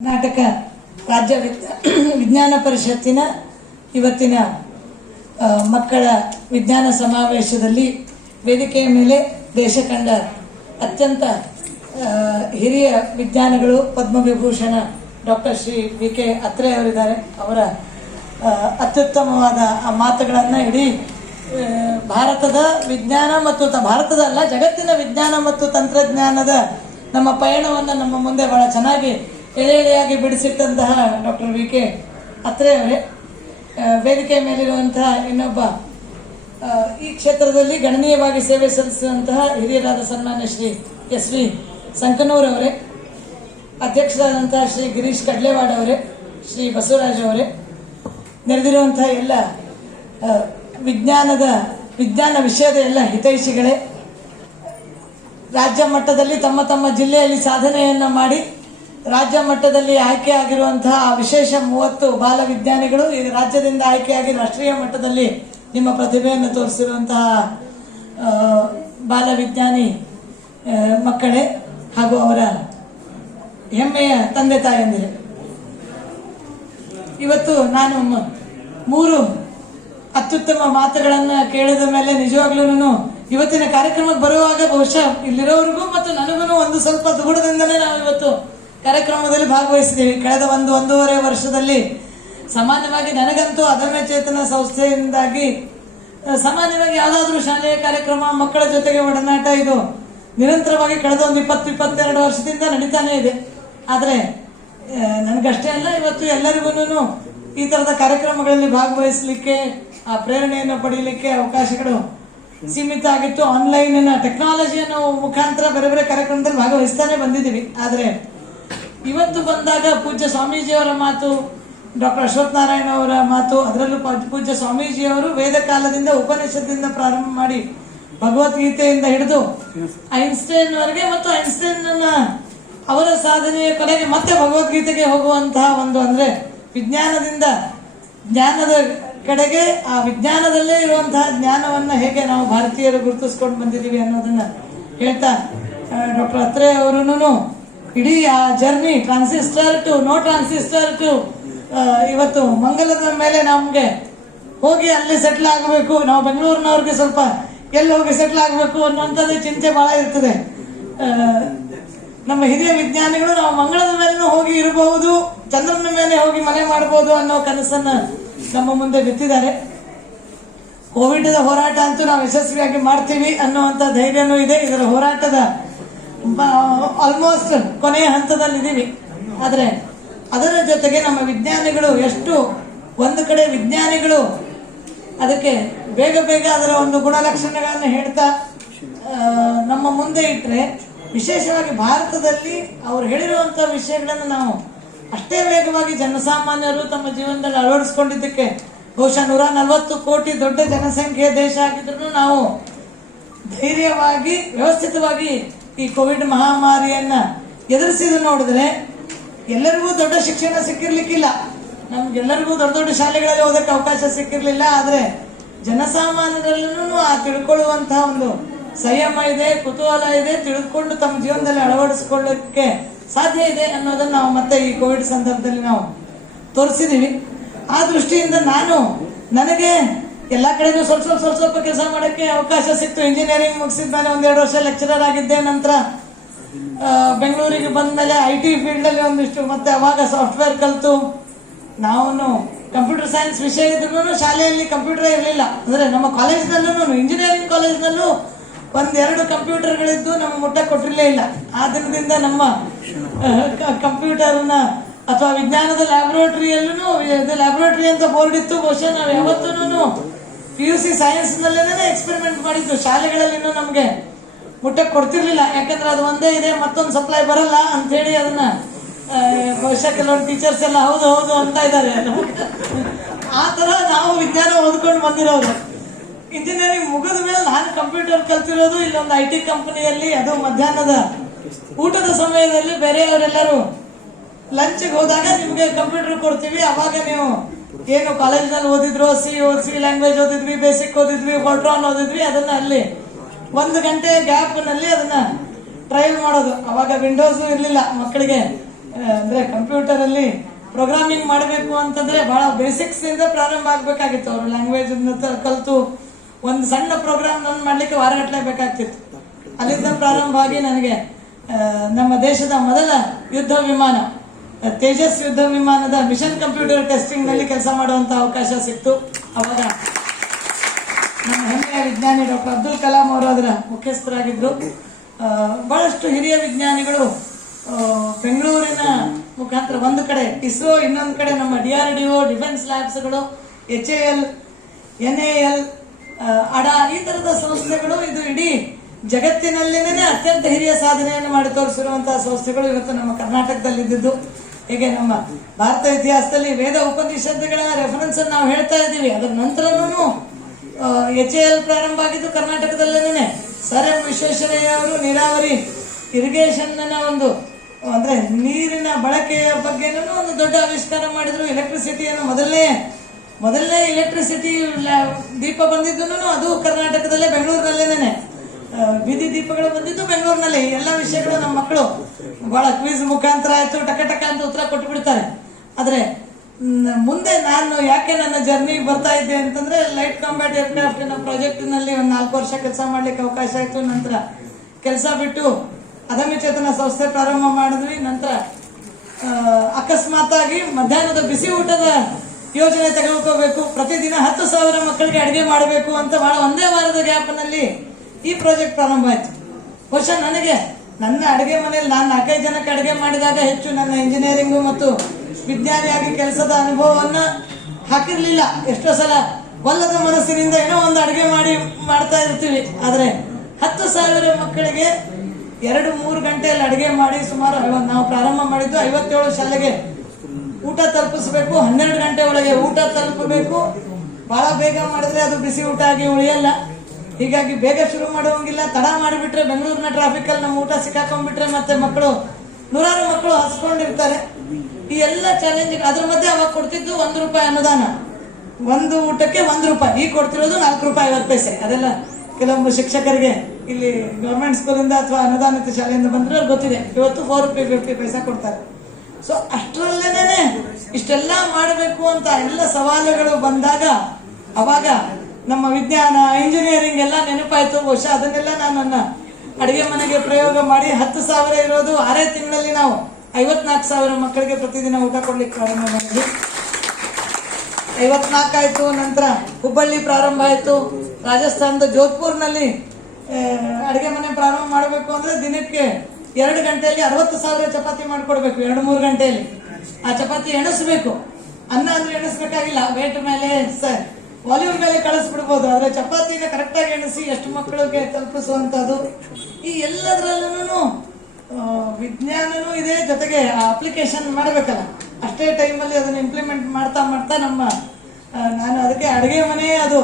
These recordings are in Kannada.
ಕರ್ನಾಟಕ ರಾಜ್ಯ ವಿಜ್ಞ- ವಿಜ್ಞಾನ ಪರಿಷತ್ತಿನ ಇವತ್ತಿನ ಮಕ್ಕಳ ವಿಜ್ಞಾನ ಸಮಾವೇಶದಲ್ಲಿ ವೇದಿಕೆಯ ಮೇಲೆ ದೇಶ ಕಂಡ ಅತ್ಯಂತ ಹಿರಿಯ ವಿಜ್ಞಾನಿಗಳು Padma Vibhushan doctor Shri V K Atre ಅವರಿದ್ದಾರೆ. ಅವರ ಅತ್ಯುತ್ತಮವಾದ ಆ ಮಾತುಗಳನ್ನು ಇಡೀ ಭಾರತದ ವಿಜ್ಞಾನ ಮತ್ತು ಭಾರತದ ಅಲ್ಲ, ಜಗತ್ತಿನ ವಿಜ್ಞಾನ ಮತ್ತು ತಂತ್ರಜ್ಞಾನದ ನಮ್ಮ ಪಯಣವನ್ನು ನಮ್ಮ ಮುಂದೆ ಬಹಳ ಚೆನ್ನಾಗಿ ಎಳೆ ಎಳೆಯಾಗಿ ಬಿಡಿಸಿಟ್ಟಂತಹ ಡಾಕ್ಟರ್ ವಿ ಕೆ ಅತ್ರೆ ಅವರೇ ಆ, ವೇದಿಕೆಯ ಮೇಲಿರುವಂತಹ ಇನ್ನೊಬ್ಬ ಈ ಕ್ಷೇತ್ರದಲ್ಲಿ ಗಣನೀಯವಾಗಿ ಸೇವೆ ಸಲ್ಲಿಸಿದಂತಹ ಹಿರಿಯರಾದ ಸನ್ಮಾನ್ಯ ಶ್ರೀ ಎಸ್ ವಿ ಸಂಕನೂರ್ ಅವರೇ ಅಧ್ಯಕ್ಷರಾದಂತಹ ಶ್ರೀ ಗಿರೀಶ್ ಕಡ್ಲೆವಾಡ್ ಅವರೇ ಶ್ರೀ ಬಸವರಾಜ್ ಅವರೇ ನೆರೆದಿರುವಂತಹ ಎಲ್ಲ ವಿಜ್ಞಾನದ ವಿಜ್ಞಾನ ವಿಷಯದ ಎಲ್ಲ ಹಿತೈಷಿಗಳೇ ರಾಜ್ಯ ಮಟ್ಟದಲ್ಲಿ ತಮ್ಮ ತಮ್ಮ ಜಿಲ್ಲೆಯಲ್ಲಿ ಸಾಧನೆಯನ್ನು ಮಾಡಿ ರಾಜ್ಯ ಮಟ್ಟದಲ್ಲಿ ಆಯ್ಕೆ ಆಗಿರುವಂತಹ ವಿಶೇಷ ಮೂವತ್ತು ಬಾಲ ವಿಜ್ಞಾನಿಗಳು ಈ ರಾಜ್ಯದಿಂದ ಆಯ್ಕೆಯಾಗಿ ರಾಷ್ಟ್ರೀಯ ಮಟ್ಟದಲ್ಲಿ ನಿಮ್ಮ ಪ್ರತಿಭೆಯನ್ನು ತೋರಿಸಿರುವಂತಹ ಬಾಲ ವಿಜ್ಞಾನಿ ಮಕ್ಕಳೇ ಹಾಗೂ ಅವರ ಹೆಮ್ಮೆಯ ತಂದೆ ತಾಯಂದಿರೇ. ಇವತ್ತು ನಾನು ಮೂರು ಅತ್ಯುತ್ತಮ ಮಾತುಗಳನ್ನು ಕೇಳಿದ ಮೇಲೆ ನಿಜವಾಗ್ಲೂ ಇವತ್ತಿನ ಕಾರ್ಯಕ್ರಮಕ್ಕೆ ಬರುವಾಗ ಬಹುಶಃ ಇಲ್ಲಿರೋರಿಗೂ ಮತ್ತು ನನಗೂ ಒಂದು ಸ್ವಲ್ಪ ದುಗುಡದಿಂದಲೇ ನಾವು ಇವತ್ತು ಕಾರ್ಯಕ್ರಮದಲ್ಲಿ ಭಾಗವಹಿಸಿದ್ದೀವಿ. ಕಳೆದ ಒಂದು ಒಂದೂವರೆ ವರ್ಷದಲ್ಲಿ ಸಾಮಾನ್ಯವಾಗಿ ನನಗಂತೂ ಅದಮ್ಯ ಚೇತನ ಸಂಸ್ಥೆಯಿಂದಾಗಿ ಸಾಮಾನ್ಯವಾಗಿ ಯಾವುದಾದ್ರೂ ಶಾಲೆಯ ಕಾರ್ಯಕ್ರಮ, ಮಕ್ಕಳ ಜೊತೆಗೆ ಒಡನಾಟ ಇದು ನಿರಂತರವಾಗಿ ಕಳೆದ ಒಂದು ಇಪ್ಪತ್ತು ಇಪ್ಪತ್ತೆರಡು ವರ್ಷದಿಂದ ನಡೀತಾನೆ ಇದೆ. ಆದರೆ ನನಗಷ್ಟೇ ಅಲ್ಲ, ಇವತ್ತು ಎಲ್ಲರಿಗೂ ಈ ಥರದ ಕಾರ್ಯಕ್ರಮಗಳಲ್ಲಿ ಭಾಗವಹಿಸಲಿಕ್ಕೆ, ಆ ಪ್ರೇರಣೆಯನ್ನು ಪಡೀಲಿಕ್ಕೆ ಅವಕಾಶಗಳು ಸೀಮಿತ ಆಗಿತ್ತು. ಆನ್ಲೈನ್ ಟೆಕ್ನಾಲಜಿಯನ್ನು ಮುಖಾಂತರ ಬೇರೆ ಬೇರೆ ಕಾರ್ಯಕ್ರಮದಲ್ಲಿ ಭಾಗವಹಿಸ್ತಾನೆ ಬಂದಿದ್ದೀವಿ. ಆದರೆ ಇವತ್ತು ಬಂದಾಗ ಪೂಜ್ಯ ಸ್ವಾಮೀಜಿಯವರ ಮಾತು ಡಾಕ್ಟರ್ ಅಶ್ವಥ್ ನಾರಾಯಣ ಅವರ ಮಾತು ಅದರಲ್ಲೂ ಪೂಜ್ಯ ಸ್ವಾಮೀಜಿಯವರು ವೇದ ಕಾಲದಿಂದ ಉಪನಿಷತ್ತಿಂದ ಪ್ರಾರಂಭ ಮಾಡಿ ಭಗವದ್ಗೀತೆಯಿಂದ ಹಿಡಿದು ಐನ್ಸ್ಟೈನ್ ವರೆಗೆ ಮತ್ತು ಐನ್ಸ್ಟೈನ್ ಅವರ ಸಾಧನೆಯ ಕೊನೆಗೆ ಮತ್ತೆ ಭಗವದ್ಗೀತೆಗೆ ಹೋಗುವಂತಹ ಒಂದು ಅಂದ್ರೆ ವಿಜ್ಞಾನದಿಂದ ಜ್ಞಾನದ ಕಡೆಗೆ ಆ ವಿಜ್ಞಾನದಲ್ಲೇ ಇರುವಂತಹ ಜ್ಞಾನವನ್ನ ಹೇಗೆ ನಾವು ಭಾರತೀಯರು ಗುರುತಿಸ್ಕೊಂಡು ಬಂದಿದ್ದೀವಿ ಅನ್ನೋದನ್ನ ಹೇಳ್ತಾ ಡಾಕ್ಟರ್ ಅತ್ರೆ ಅವರೂ ಇಡೀ ಆ journey transistor to no transistor to ಇವತ್ತು ಮಂಗಲದ ಮೇಲೆ ನಮಗೆ ಹೋಗಿ ಅಲ್ಲಿ ಸೆಟ್ಲ್ ಆಗಬೇಕು. ನಾವು ಬೆಂಗಳೂರಿನವ್ರಿಗೆ ಸ್ವಲ್ಪ ಎಲ್ಲಿ ಹೋಗಿ ಸೆಟ್ಲ್ ಆಗಬೇಕು ಅನ್ನುವಂಥದ್ದು ಚಿಂತೆ ಬಹಳ ಇರ್ತದೆ. ನಮ್ಮ ಹಿರಿಯ ವಿಜ್ಞಾನಿಗಳು ನಾವು ಮಂಗಳದ ಮೇಲೂ ಹೋಗಿ ಇರಬಹುದು, ಚಂದ್ರನ ಮೇಲೆ ಹೋಗಿ ಮನೆ ಮಾಡಬಹುದು ಅನ್ನೋ ಕನಸನ್ನು ನಮ್ಮ ಮುಂದೆ ಬಿತ್ತಿದ್ದಾರೆ. ಕೋವಿಡ್ ಹೋರಾಟ ಅಂತೂ ನಾವು ಯಶಸ್ವಿಯಾಗಿ ಮಾಡ್ತೀವಿ ಅನ್ನುವಂಥ ಧೈರ್ಯನೂ ಇದೆ. ಇದರ ಹೋರಾಟದ ಆಲ್ಮೋಸ್ಟ್ ಕೊನೆಯ ಹಂತದಲ್ಲಿದ್ದೀವಿ. ಆದರೆ ಅದರ ಜೊತೆಗೆ ನಮ್ಮ ವಿಜ್ಞಾನಿಗಳು ಎಷ್ಟು ಒಂದು ಕಡೆ ವಿಜ್ಞಾನಿಗಳು ಅದಕ್ಕೆ ಬೇಗ ಬೇಗ ಅದರ ಒಂದು ಗುಣಲಕ್ಷಣಗಳನ್ನು ಹೇಳ್ತಾ ನಮ್ಮ ಮುಂದೆ ಇಟ್ಟರೆ ವಿಶೇಷವಾಗಿ ಭಾರತದಲ್ಲಿ ಅವರು ಹೇಳಿರುವಂಥ ವಿಷಯಗಳನ್ನು ನಾವು ಅಷ್ಟೇ ವೇಗವಾಗಿ ಜನಸಾಮಾನ್ಯರು ತಮ್ಮ ಜೀವನದಲ್ಲಿ ಅಳವಡಿಸ್ಕೊಂಡಿದ್ದಕ್ಕೆ ಬಹುಶಃ ನೂರ ನಲವತ್ತು ಕೋಟಿ ದೊಡ್ಡ ಜನಸಂಖ್ಯೆಯ ದೇಶ ಆಗಿದ್ರು ನಾವು ಧೈರ್ಯವಾಗಿ, ವ್ಯವಸ್ಥಿತವಾಗಿ ಈ ಕೋವಿಡ್ ಮಹಾಮಾರಿಯನ್ನ ಎದುರಿಸಿದ ನೋಡಿದ್ರೆ ಎಲ್ಲರಿಗೂ ದೊಡ್ಡ ಶಿಕ್ಷಣ ಸಿಕ್ಕಿರ್ಲಿಕ್ಕಿಲ್ಲ. ನಮ್ಗೆಲ್ಲರಿಗೂ ದೊಡ್ಡ ದೊಡ್ಡ ಶಾಲೆಗಳಲ್ಲಿ ಓದಕ್ಕೆ ಅವಕಾಶ ಸಿಕ್ಕಿರ್ಲಿಲ್ಲ, ಆದ್ರೆ ಜನಸಾಮಾನ್ಯರಲ್ಲೂ ಆ ತಿಳ್ಕೊಳ್ಳುವಂತಹ ಒಂದು ಸಂಯಮ ಇದೆ, ಕುತೂಹಲ ಇದೆ ತಿಳಿದುಕೊಂಡು ತಮ್ಮ ಜೀವನದಲ್ಲಿ ಅಳವಡಿಸಿಕೊಳ್ಳಕ್ಕೆ ಸಾಧ್ಯ ಇದೆ ಅನ್ನೋದನ್ನ ನಾವು ಮತ್ತೆ ಈ ಕೋವಿಡ್ ಸಂದರ್ಭದಲ್ಲಿ ನಾವು ತೋರಿಸಿದೀವಿ. ಆ ದೃಷ್ಟಿಯಿಂದ ನಾನು ನನಗೆ ಎಲ್ಲ ಕಡೆನೂ ಸ್ವಲ್ಪ ಸ್ವಲ್ಪ ಸ್ವಲ್ಪ ಸ್ವಲ್ಪ ಕೆಲಸ ಮಾಡೋಕ್ಕೆ ಅವಕಾಶ ಸಿಕ್ತು. ಇಂಜಿನಿಯರಿಂಗ್ ಮುಗಿಸಿದ ಮೇಲೆ ಒಂದೆರಡು ವರ್ಷ ಲೆಕ್ಚರರ್ ಆಗಿದ್ದೆ. ನಂತರ ಬೆಂಗಳೂರಿಗೆ ಬಂದ ಮೇಲೆ ಐ ಟಿ ಫೀಲ್ಡಲ್ಲಿ ಒಂದಿಷ್ಟು, ಮತ್ತೆ ಅವಾಗ ಸಾಫ್ಟ್ವೇರ್ ಕಲಿತು. ನಾವು ಕಂಪ್ಯೂಟರ್ ಸೈನ್ಸ್ ವಿಷಯ ಇದ್ರೂ ಶಾಲೆಯಲ್ಲಿ ಕಂಪ್ಯೂಟರ್ ಇರಲಿಲ್ಲ. ಅಂದರೆ ನಮ್ಮ ಕಾಲೇಜ್ನಲ್ಲೂ ಇಂಜಿನಿಯರಿಂಗ್ ಕಾಲೇಜ್ನಲ್ಲೂ ಒಂದೆರಡು ಕಂಪ್ಯೂಟರ್ಗಳಿದ್ದು ನಮ್ಮ ಮುಟ್ಟ ಕೊಟ್ಟಿರಲೇ ಇಲ್ಲ. ಆ ದಿನದಿಂದ ನಮ್ಮ ಕಂಪ್ಯೂಟರ್ನ ಅಥವಾ ವಿಜ್ಞಾನದ ಲ್ಯಾಬೊರೇಟರಿಯಲ್ಲೂ ಲ್ಯಾಬೊರೇಟರಿ ಅಂತ ಬೋರ್ಡ್ ಇತ್ತು. ಬಹುಶಃ ನಾವು ಯಾವತ್ತೂ ಪಿ ಯು ಸಿ ಸೈನ್ಸ್ನಲ್ಲೇ ಎಕ್ಸ್ಪೆರಿಮೆಂಟ್ ಮಾಡಿದ್ದು. ಶಾಲೆಗಳಲ್ಲಿ ನಮಗೆ ಮುಟ್ಟಕ್ಕೆ ಕೊಡ್ತಿರ್ಲಿಲ್ಲ. ಯಾಕಂದ್ರೆ ಅದು ಒಂದೇ ಇದೆ, ಮತ್ತೊಂದು ಸಪ್ಲೈ ಬರಲ್ಲ ಅಂತ ಹೇಳಿ ಅದನ್ನ ಬಹುಶಃ ಕೆಲವೊಂದು ಟೀಚರ್ಸ್ ಎಲ್ಲ ಹೌದು ಹೌದು ಅಂತ ಇದ್ದಾರೆ. ಆ ತರ ನಾವು ವಿಜ್ಞಾನ ಓದ್ಕೊಂಡು ಬಂದಿರೋದು ಇಂಜಿನಿಯರಿಂಗ್ ಮುಗಿದ ಮೇಲೆ ನಾನು ಕಂಪ್ಯೂಟರ್ ಕಲ್ತಿರೋದು ಇಲ್ಲೊಂದು ಐ ಟಿ ಕಂಪನಿಯಲ್ಲಿ ಅದು ಮಧ್ಯಾಹ್ನದ ಊಟದ ಸಮಯದಲ್ಲಿ ಬೇರೆಯವರೆಲ್ಲರೂ ಲಂಚ್ಗೆ ಹೋದಾಗ ನಿಮ್ಗೆ ಕಂಪ್ಯೂಟರ್ ಕೊಡ್ತೀವಿ. ಅವಾಗ ನೀವು ಏನು ಕಾಲೇಜ್ನಲ್ಲಿ ಓದಿದ್ರು ಸಿ ಸಿ ಲ್ಯಾಂಗ್ವೇಜ್ ಓದಿದ್ವಿ ಬೇಸಿಕ್ ಓದಿದ್ವಿ ಫೋಟ್ರಾನ್ ಓದಿದ್ವಿ, ಅದನ್ನ ಅಲ್ಲಿ ಒಂದು ಗಂಟೆ ಗ್ಯಾಪ್ನಲ್ಲಿ ಅದನ್ನ ಟ್ರೈಲ್ ಮಾಡೋದು. ಅವಾಗ ವಿಂಡೋಸ್ ಇರಲಿಲ್ಲ. ಮಕ್ಕಳಿಗೆ ಅಂದ್ರೆ ಕಂಪ್ಯೂಟರ್ ಅಲ್ಲಿ ಪ್ರೋಗ್ರಾಮಿಂಗ್ ಮಾಡಬೇಕು ಅಂತಂದ್ರೆ ಬಹಳ ಬೇಸಿಕ್ಸ್ ಇಂದ ಪ್ರಾರಂಭ ಆಗ್ಬೇಕಾಗಿತ್ತು. ಅವರು ಲ್ಯಾಂಗ್ವೇಜ್ ಕಲಿತು ಒಂದು ಸಣ್ಣ ಪ್ರೋಗ್ರಾಮ್ ನಾನು ಮಾಡ್ಲಿಕ್ಕೆ ವಾರಗಟ್ಟಲೆ ಬೇಕಾಗ್ತಿತ್ತು. ಅಲ್ಲಿಂದ ಪ್ರಾರಂಭ ಆಗಿ ನನಗೆ ನಮ್ಮ ದೇಶದ ಮೊದಲ ಯುದ್ಧ ವಿಮಾನ. ತೇಜಸ್ ಯುದ್ಧ ವಿಮಾನದ ಮಿಷನ್ ಕಂಪ್ಯೂಟರ್ ಟೆಸ್ಟಿಂಗ್ನಲ್ಲಿ ಕೆಲಸ ಮಾಡುವಂತ ಅವಕಾಶ ಸಿಕ್ತು. ಅವಾಗ ನಮ್ಮ ಹೆಮ್ಮೆಯ ವಿಜ್ಞಾನಿ ಡಾಕ್ಟರ್ ಅಬ್ದುಲ್ ಕಲಾಂ ಅವರು ಅದರ ಮುಖ್ಯಸ್ಥರಾಗಿದ್ದರು ಬಹಳಷ್ಟು ಹಿರಿಯ ವಿಜ್ಞಾನಿಗಳು ಬೆಂಗಳೂರಿನ ಮುಖಾಂತರ ಒಂದು ಕಡೆ ಇಸ್ರೋ ಇನ್ನೊಂದು ಕಡೆ ನಮ್ಮ D R D O defence ಲ್ಯಾಬ್ಸ್ಗಳು H A L N A L ADA ಈ ತರದ ಸಂಸ್ಥೆಗಳು ಇದು ಇಡೀ ಜಗತ್ತಿನಲ್ಲಿನೇ ಅತ್ಯಂತ ಹಿರಿಯ ಸಾಧನೆಯನ್ನು ಮಾಡಿ ತೋರಿಸಿರುವಂತಹ ಸಂಸ್ಥೆಗಳು ಇವತ್ತು ನಮ್ಮ ಕರ್ನಾಟಕದಲ್ಲಿ ಇದ್ದಿದ್ದು ಹೀಗೆ ನಮ್ಮ ಭಾರತ ಇತಿಹಾಸದಲ್ಲಿ ವೇದ ಉಪನಿಷತ್ತುಗಳ ರೆಫರೆನ್ಸ್ ಅನ್ನು ನಾವು ಹೇಳ್ತಾ ಇದ್ದೀವಿ. ಅದರ ನಂತರನೂ ಎಚ್ ಎ ಎಲ್ ಪ್ರಾರಂಭ ಆಗಿದ್ದು ಕರ್ನಾಟಕದಲ್ಲೇನೆ. ಸರ್ ಎಂ ವಿಶ್ವೇಶ್ವರಯ್ಯ ಅವರು ನೀರಾವರಿ ಇರಿಗೇಷನ್ ಒಂದು, ಅಂದ್ರೆ ನೀರಿನ ಬಳಕೆಯ ಬಗ್ಗೆನೂ ಒಂದು ದೊಡ್ಡ ಆವಿಷ್ಕಾರ ಮಾಡಿದ್ರು. ಎಲೆಕ್ಟ್ರಿಸಿಟಿಯನ್ನು ಮೊದಲನೇ ಮೊದಲನೇ ಎಲೆಕ್ಟ್ರಿಸಿಟಿ ದೀಪ ಬಂದಿದ್ದು ಅದು ಕರ್ನಾಟಕದಲ್ಲೇ ಬೆಂಗಳೂರಿನಲ್ಲೇನೆ ಬೀದಿ ದೀಪಗಳು ಬಂದಿದ್ದು ಬೆಂಗಳೂರಿನಲ್ಲಿ. ಎಲ್ಲ ವಿಷಯಗಳು ನಮ್ಮ ಮಕ್ಕಳು ಬಹಳ ಕ್ವೀಸ್ ಮುಖಾಂತರ ಆಯ್ತು, ಟಕ ಟಕ ಅಂತ ಉತ್ತರ ಕೊಟ್ಟು ಬಿಡ್ತಾರೆ ಆದ್ರೆ ಮುಂದೆ ನಾನು ಯಾಕೆ ನನ್ನ ಜರ್ನಿ ಬರ್ತಾ ಇದ್ದೆ ಅಂತಂದ್ರೆ ಲೈಟ್ ಕಾಂಬ್ಯಾಟ್ ಏರ್ಕ್ರಾಫ್ಟ್ನ ಪ್ರಾಜೆಕ್ಟ್ನಲ್ಲಿ ಒಂದು ನಾಲ್ಕು ವರ್ಷ ಕೆಲಸ ಮಾಡ್ಲಿಕ್ಕೆ ಅವಕಾಶ ಆಯ್ತು. ನಂತರ ಕೆಲಸ ಬಿಟ್ಟು ಅದಮ್ಯ ಚೇತನ ಸಂಸ್ಥೆ ಪ್ರಾರಂಭ ಮಾಡಿದ್ವಿ. ನಂತರ ಅಕಸ್ಮಾತ್ ಅಕಸ್ಮಾತಾಗಿ ಮಧ್ಯಾಹ್ನದ ಬಿಸಿ ಊಟದ ಯೋಜನೆ ತೆಗೆದುಕೋಬೇಕು. ಪ್ರತಿದಿನ ಹತ್ತು ಸಾವಿರ ಮಕ್ಕಳಿಗೆ ಅಡುಗೆ ಮಾಡಬೇಕು ಅಂತ ಬಹಳ ಒಂದೇ ವಾರದ ಗ್ಯಾಪ್ನಲ್ಲಿ ಈ ಪ್ರಾಜೆಕ್ಟ್ ಪ್ರಾರಂಭ ಆಯ್ತು. ಬಹುಶಃ ನನಗೆ ನನ್ನ ಅಡುಗೆ ಮನೆಯಲ್ಲಿ ನಾನು ನಾಲ್ಕೈದು ಜನಕ್ಕೆ ಅಡುಗೆ ಮಾಡಿದಾಗ ಹೆಚ್ಚು ನನ್ನ ಇಂಜಿನಿಯರಿಂಗು ಮತ್ತು ವಿಜ್ಞಾನಿಯಾಗಿ ಕೆಲಸದ ಅನುಭವವನ್ನ ಹಾಕಿರಲಿಲ್ಲ. ಎಷ್ಟೋ ಸಲ ಒಲ್ಲದ ಮನಸ್ಸಿನಿಂದ ಏನೋ ಒಂದು ಅಡುಗೆ ಮಾಡಿ ಮಾಡ್ತಾ ಇರ್ತೀವಿ. ಆದರೆ ಹತ್ತು ಸಾವಿರ ಮಕ್ಕಳಿಗೆ ಎರಡು ಮೂರು ಗಂಟೆಯಲ್ಲಿ ಅಡುಗೆ ಮಾಡಿ ಸುಮಾರು ನಾವು ಪ್ರಾರಂಭ ಮಾಡಿದ್ದು ಐವತ್ತೇಳು ಶಾಲೆಗೆ ಊಟ ತಲುಪಿಸ್ಬೇಕು. ಹನ್ನೆರಡು ಗಂಟೆ ಒಳಗೆ ಊಟ ತಲುಪಬೇಕು. ಬಹಳ ಬೇಗ ಮಾಡಿದ್ರೆ ಅದು ಬಿಸಿ ಊಟ ಆಗಿ ಉಳಿಯಲ್ಲ. ಹೀಗಾಗಿ ಬೇಗ ಶುರು ಮಾಡುವಂಗಿಲ್ಲ. ತಡ ಮಾಡಿಬಿಟ್ರೆ ಬೆಂಗಳೂರಿನ ಟ್ರಾಫಿಕ್ ಅಲ್ಲಿ ನಮ್ಮ ಊಟ ಸಿಕ್ಕಾಕೊಂಡ್ಬಿಟ್ರೆ ಮತ್ತೆ ಮಕ್ಕಳು, ನೂರಾರು ಮಕ್ಕಳು ಹಸ್ಕೊಂಡಿರ್ತಾರೆ. ಈ ಎಲ್ಲ ಚಾಲೆಂಜ್ ಅದ್ರ ಮಧ್ಯೆ ಅವಾಗ ಕೊಡ್ತಿದ್ದು ಒಂದು ರೂಪಾಯಿ ಅನುದಾನ. ಒಂದು ಊಟಕ್ಕೆ ಒಂದು ರೂಪಾಯಿ. ಈಗ ಕೊಡ್ತಿರೋದು ನಾಲ್ಕು ರೂಪಾಯಿ ಐವತ್ತು ಪೈಸೆ. ಅದೆಲ್ಲ ಕೆಲವೊಂದು ಶಿಕ್ಷಕರಿಗೆ ಇಲ್ಲಿ ಗೌರ್ಮೆಂಟ್ ಸ್ಕೂಲಿಂದ ಅಥವಾ ಅನುದಾನಿತ ಶಾಲೆಯಿಂದ ಬಂದ್ರೆ ಗೊತ್ತಿದೆ. ಇವತ್ತು ಫೋರ್ ರುಪಿ ಫಿಫ್ಟಿ ಪೈಸಾ ಕೊಡ್ತಾರೆ. ಸೊ ಅಷ್ಟರಲ್ಲೇನೆ ಇಷ್ಟೆಲ್ಲ ಮಾಡಬೇಕು ಅಂತ ಎಲ್ಲ ಸವಾಲುಗಳು ಬಂದಾಗ ಅವಾಗ ನಮ್ಮ ವಿಜ್ಞಾನ ಇಂಜಿನಿಯರಿಂಗ್ ಎಲ್ಲ ನೆನಪಾಯ್ತು. ಬಹುಶಃ ಅದನ್ನೆಲ್ಲ ನಾನು ನನ್ನ ಅಡುಗೆ ಮನೆಗೆ ಪ್ರಯೋಗ ಮಾಡಿ ಹತ್ತು ಸಾವಿರ ಇರೋದು ಆರೇ ತಿಂಗಳಲ್ಲಿ ನಾವು ಐವತ್ನಾಲ್ಕು ಸಾವಿರ ಮಕ್ಕಳಿಗೆ ಪ್ರತಿದಿನ ಊಟ ಕೊಡ್ಲಿಕ್ಕೆ ಪ್ರಾರಂಭ ಮಾಡಿದ್ವಿ. ಐವತ್ನಾಲ್ಕು ಆಯ್ತು, ನಂತರ ಹುಬ್ಬಳ್ಳಿ ಪ್ರಾರಂಭ ಆಯಿತು. ರಾಜಸ್ಥಾನದ ಜೋಧ್ಪುರ್ನಲ್ಲಿ ಅಡುಗೆ ಮನೆ ಪ್ರಾರಂಭ ಮಾಡಬೇಕು ಅಂದ್ರೆ ದಿನಕ್ಕೆ ಎರಡು ಗಂಟೆಯಲ್ಲಿ ಅರವತ್ತು ಸಾವಿರ ಚಪಾತಿ ಮಾಡಿಕೊಡ್ಬೇಕು, ಎರಡು ಮೂರು ಗಂಟೆಯಲ್ಲಿ. ಆ ಚಪಾತಿ ಎಣಿಸ್ಬೇಕು. ಅನ್ನ ಅಂದ್ರೆ ಎಣಿಸ್ಬೇಕಾಗಿಲ್ಲ. ವೇಟ್ ಮೇಲೆ ವಾಲ್ಯೂಮ್ ಮೇಲೆ ಕಳಿಸ್ಬಿಡ್ಬೋದು, ಆದ್ರೆ ಚಪಾತಿನ ಕರೆಕ್ಟಾಗಿ ಎಣಿಸಿ ಎಷ್ಟು ಮಕ್ಕಳಿಗೆ ತಲುಪಿಸುವಂತದ್ದು ಈ ಎಲ್ಲದರಲ್ಲೂ ವಿಜ್ಞಾನನೂ ಇದೆ ಜೊತೆಗೆ ಅಪ್ಲಿಕೇಶನ್ ಮಾಡಬೇಕಲ್ಲ. ಅಷ್ಟೇ ಟೈಮಲ್ಲಿ ಅದನ್ನ ಇಂಪ್ಲಿಮೆಂಟ್ ಮಾಡ್ತಾ ಮಾಡ್ತಾ ನಮ್ಮ ನಾನು ಅದಕ್ಕೆ ಅಡುಗೆ ಮನೆ ಅದು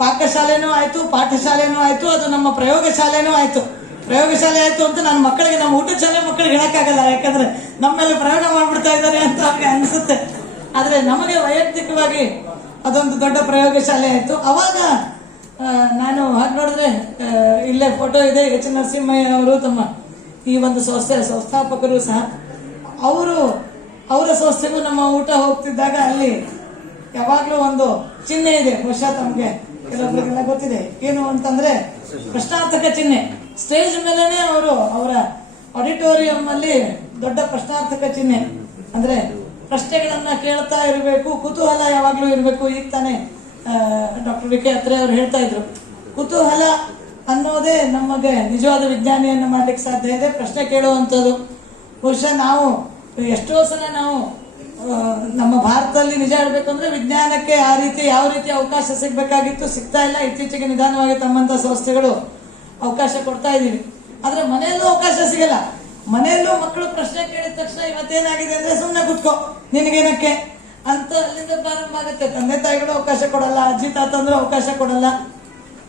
ಪಾಕಶಾಲೆನೂ ಆಯ್ತು, ಪಾಠಶಾಲೆನೂ ಆಯ್ತು, ಅದು ನಮ್ಮ ಪ್ರಯೋಗಶಾಲೆನೂ ಆಯ್ತು. ಪ್ರಯೋಗಶಾಲೆ ಆಯ್ತು ಅಂತ ನನ್ನ ಮಕ್ಕಳಿಗೆ, ನಮ್ಮ ಊಟದ ಶಾಲೆ ಮಕ್ಕಳಿಗೆ ಹೇಳೋಕ್ಕಾಗಲ್ಲ, ಯಾಕಂದ್ರೆ ನಮ್ಮಲ್ಲಿ ಪ್ರಯೋಗ ಮಾಡ್ಬಿಡ್ತಾ ಇದ್ದಾರೆ ಅಂತ ಅವ್ರಿಗೆ ಅನ್ಸುತ್ತೆ. ಆದರೆ ನಮಗೆ ವೈಯಕ್ತಿಕವಾಗಿ ಅದೊಂದು ದೊಡ್ಡ ಪ್ರಯೋಗಶಾಲೆ ಆಯ್ತು. ಅವಾಗ ನಾನು ಹಾಗೆ ನೋಡಿದ್ರೆ ಇಲ್ಲೇ ಫೋಟೋ ಇದೆ. ಎಚ್ ನರಸಿಂಹಯ್ಯ ಅವರು ತಮ್ಮ ಈ ಒಂದು ಸಂಸ್ಥೆಯ ಸಂಸ್ಥಾಪಕರು ಸಹ. ಅವರು, ಅವರ ಸಂಸ್ಥೆಗೂ ನಮ್ಮ ಊಟ ಹೋಗ್ತಿದ್ದಾಗ ಅಲ್ಲಿ ಯಾವಾಗಲೂ ಒಂದು ಚಿಹ್ನೆ ಇದೆ. ವರ್ಷ ತಮಗೆ ಕೆಲವೊಬ್ಬರಿಗೆಲ್ಲ ಗೊತ್ತಿದೆ. ಏನು ಅಂತಂದ್ರೆ, ಪ್ರಶ್ನಾರ್ಥಕ ಚಿಹ್ನೆ. ಸ್ಟೇಜ್ ಮೇಲೆನೆ ಅವರು ಅವರ ಆಡಿಟೋರಿಯಂ ಅಲ್ಲಿ ದೊಡ್ಡ ಪ್ರಶ್ನಾರ್ಥಕ ಚಿಹ್ನೆ. ಅಂದ್ರೆ ಪ್ರಶ್ನೆಗಳನ್ನ ಕೇಳ್ತಾ ಇರಬೇಕು, ಕುತೂಹಲ ಯಾವಾಗಲೂ ಇರಬೇಕು. ಈಗ ತಾನೇ ಡಾಕ್ಟರ್ ವಿ ಕೆ ಅತ್ರೆ ಅವರು ಹೇಳ್ತಾ ಇದ್ರು. ಕುತೂಹಲ ಅನ್ನೋದೇ ನಮಗೆ ನಿಜವಾದ ವಿಜ್ಞಾನಿಯನ್ನು ಮಾಡ್ಲಿಕ್ಕೆ ಸಾಧ್ಯ ಇದೆ. ಪ್ರಶ್ನೆ ಕೇಳುವಂಥದ್ದು, ಬಹುಶಃ ನಾವು ಎಷ್ಟೋ ಸಲ ನಾವು ನಮ್ಮ ಭಾರತದಲ್ಲಿ ನಿಜ ಹೇಳ್ಬೇಕು ಅಂದ್ರೆ ವಿಜ್ಞಾನಕ್ಕೆ ಆ ರೀತಿ, ಯಾವ ರೀತಿ ಅವಕಾಶ ಸಿಗಬೇಕಾಗಿತ್ತು ಸಿಗ್ತಾ ಇಲ್ಲ. ಇತ್ತೀಚೆಗೆ ನಿಧಾನವಾಗಿ ತಮ್ಮಂತ ಸಂಸ್ಥೆಗಳು ಅವಕಾಶ ಕೊಡ್ತಾ ಇದ್ದೀವಿ. ಆದರೆ ಮನೆಯಲ್ಲೂ ಅವಕಾಶ ಸಿಗಲ್ಲ. ಮನೆಯಲ್ಲೂ ಮಕ್ಕಳು ಪ್ರಶ್ನೆ ಕೇಳಿದ ತಕ್ಷಣ ಇವತ್ತೇನಾಗಿದೆ ಅಂದ್ರೆ ಸುಮ್ಮನೆ ಕುತ್ಕೋ. ನಿನಗೇನಕ್ಕೆ? ಅಂತ ಅಲ್ಲಿಂದ ಪ್ರಾರಂಭ ಆಗುತ್ತೆ. ತಂದೆ ತಾಯಿಗಳು ಅವಕಾಶ ಕೊಡಲ್ಲ, ಅಜ್ಜಿ ತಾತಂದ್ರು ಅವಕಾಶ ಕೊಡಲ್ಲ.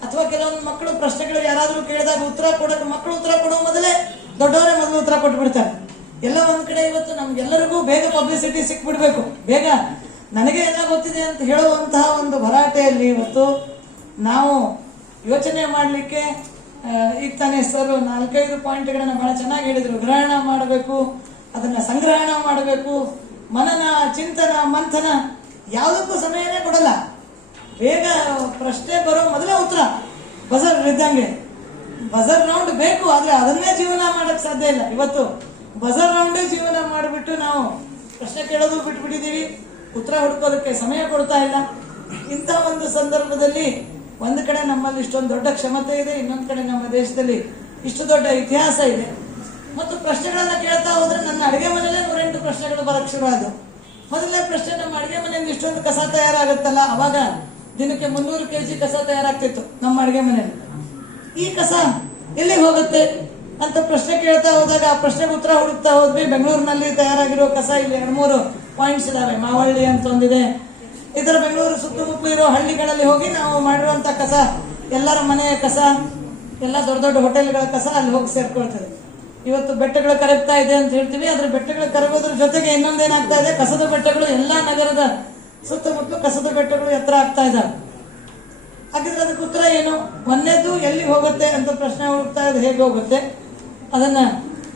ಅಥವಾ ಕೆಲವೊಂದು ಮಕ್ಕಳು ಪ್ರಶ್ನೆಗಳು ಯಾರಾದರೂ ಕೇಳಿದಾಗ ಉತ್ತರ ಕೊಡಕ್ಕೆ ಮಕ್ಕಳು ಉತ್ತರ ಕೊಡೋ ಮೊದಲೇ ದೊಡ್ಡವರೇ ಮೊದಲು ಉತ್ತರ ಕೊಟ್ಟು ಬಿಡ್ತಾರೆ ಎಲ್ಲ ಒಂದ್ ಕಡೆ ಇವತ್ತು ನಮ್ಗೆಲ್ಲರಿಗೂ ಬೇಗ ಪಬ್ಲಿಸಿಟಿ ಸಿಕ್ಬಿಡ್ಬೇಕು. ಬೇಗ? ನನಗೆ ಎಲ್ಲ ಗೊತ್ತಿದೆ ಅಂತ ಹೇಳುವಂತಹ ಒಂದು ಭರಾಟೆಯಲ್ಲಿ ಇವತ್ತು ನಾವು ಯೋಚನೆ ಮಾಡಲಿಕ್ಕೆ ಈಗ ತಾನೇ ಸರ್ ನಾಲ್ಕೈದು ಪಾಯಿಂಟ್ಗಳನ್ನು ಬಹಳ ಚೆನ್ನಾಗಿ ಹೇಳಿದ್ರು. ಗ್ರಹಣ ಮಾಡಬೇಕು, ಅದನ್ನ ಸಂಗ್ರಹಣ ಮಾಡಬೇಕು. ಮನನ, ಚಿಂತನ, ಮಂಥನ ಯಾವುದಕ್ಕೂ ಸಮಯನೇ ಕೊಡಲ್ಲ. ಬೇಗ ಪ್ರಶ್ನೆ ಬರೋ ಮೊದಲೇ ಉತ್ತರ. ಬಜರ್ ಇದ್ದಂಗೆ. ಬಜರ್ ರೌಂಡ್ ಬೇಕು, ಆದ್ರೆ ಅದನ್ನೇ ಜೀವನ ಮಾಡಕ್ ಸಾಧ್ಯ ಇಲ್ಲ. ಇವತ್ತು ಬಜರ್ ರೌಂಡೇ ಜೀವನ ಮಾಡಿಬಿಟ್ಟು ನಾವು ಪ್ರಶ್ನೆ ಕೇಳೋದು ಬಿಟ್ಬಿಟ್ಟಿದೀವಿ ಉತ್ತರ ಹುಡ್ಕೋದಕ್ಕೆ ಸಮಯ ಕೊಡ್ತಾ ಇಲ್ಲ. ಇಂಥ ಒಂದು ಸಂದರ್ಭದಲ್ಲಿ ಒಂದು ಕಡೆ ನಮ್ಮಲ್ಲಿ ಇಷ್ಟೊಂದು ದೊಡ್ಡ ಕ್ಷಮತೆ ಇದೆ, ಇನ್ನೊಂದು ಕಡೆ ನಮ್ಮ ದೇಶದಲ್ಲಿ ಇಷ್ಟು ದೊಡ್ಡ ಇತಿಹಾಸ ಇದೆ. ಮತ್ತು ಪ್ರಶ್ನೆಗಳನ್ನ ಕೇಳ್ತಾ ಹೋದ್ರೆ ನನ್ನ ಅಡುಗೆ ಮನೆಯಲ್ಲೇ ನೂರೆಂಟು ಪ್ರಶ್ನೆಗಳು ಬರಕ್ಕೆ ಶುರು ಮೊದಲನೇ ಪ್ರಶ್ನೆ, ನಮ್ಮ ಅಡುಗೆ ಮನೆಯಿಂದ ಇಷ್ಟೊಂದು ಕಸ ತಯಾರಾಗುತ್ತಲ್ಲ, ಅವಾಗ ದಿನಕ್ಕೆ ಮುನ್ನೂರು ಕೆ ಜಿ ಕಸ ತಯಾರಾಗ್ತಿತ್ತು ನಮ್ಮ ಅಡುಗೆ ಮನೆಯಲ್ಲಿ. ಈ ಕಸ ಎಲ್ಲಿಗೆ ಹೋಗುತ್ತೆ ಅಂತ ಪ್ರಶ್ನೆ ಕೇಳ್ತಾ ಹೋದಾಗ, ಆ ಪ್ರಶ್ನೆಗೆ ಉತ್ತರ ಹುಡುಕ್ತಾ ಹೋದ್ವಿ, ಬೆಂಗಳೂರಿನಲ್ಲಿ ತಯಾರಾಗಿರೋ ಕಸ ಇಲ್ಲಿ ಎರಡು ಮೂರು ಪಾಯಿಂಟ್ಸ್ ಇದಾವೆ. ಮಾವಳ್ಳಿ ಅಂತ ಒಂದಿದೆ ಇದರ ಬೆಂಗಳೂರು ಸುತ್ತಮುತ್ತಲು ಇರೋ ಹಳ್ಳಿಗಳಲ್ಲಿ ಹೋಗಿ ನಾವು ಮಾಡಿರುವಂತ ಕಸ, ಎಲ್ಲರ ಮನೆಯ ಕಸ, ಎಲ್ಲ ದೊಡ್ಡ ದೊಡ್ಡ ಹೋಟೆಲ್ಗಳ ಕಸ ಅಲ್ಲಿ ಹೋಗಿ ಸೇರ್ಕೊಳ್ತದೆ. ಇವತ್ತು ಬೆಟ್ಟಗಳು ಕರಗ್ತಾ ಇದೆ ಅಂತ ಹೇಳ್ತೀವಿ ಅದ್ರ ಬೆಟ್ಟಗಳು ಕರಗೋದ್ರ ಜೊತೆಗೆ ಇನ್ನೊಂದೇನಾಗ್ತಾ ಇದೆ, ಕಸದ ಬೆಟ್ಟಗಳು ಎಲ್ಲಾ ನಗರದ ಸುತ್ತಮುತ್ತ ಕಸದ ಬೆಟ್ಟಗಳು ಎತ್ತರ ಆಗ್ತಾ ಇದ್ದಾವೆ. ಹಾಗಿದ್ರೆ ಅದಕ್ಕೆ ಉತ್ತರ ಏನು? ಒಂದೇದು ಎಲ್ಲಿ ಹೋಗುತ್ತೆ ಅಂತ ಪ್ರಶ್ನೆ ಹುಡುಕ್ತಾ ಇದೆ, ಹೇಗೆ ಹೋಗುತ್ತೆ? ಅದನ್ನ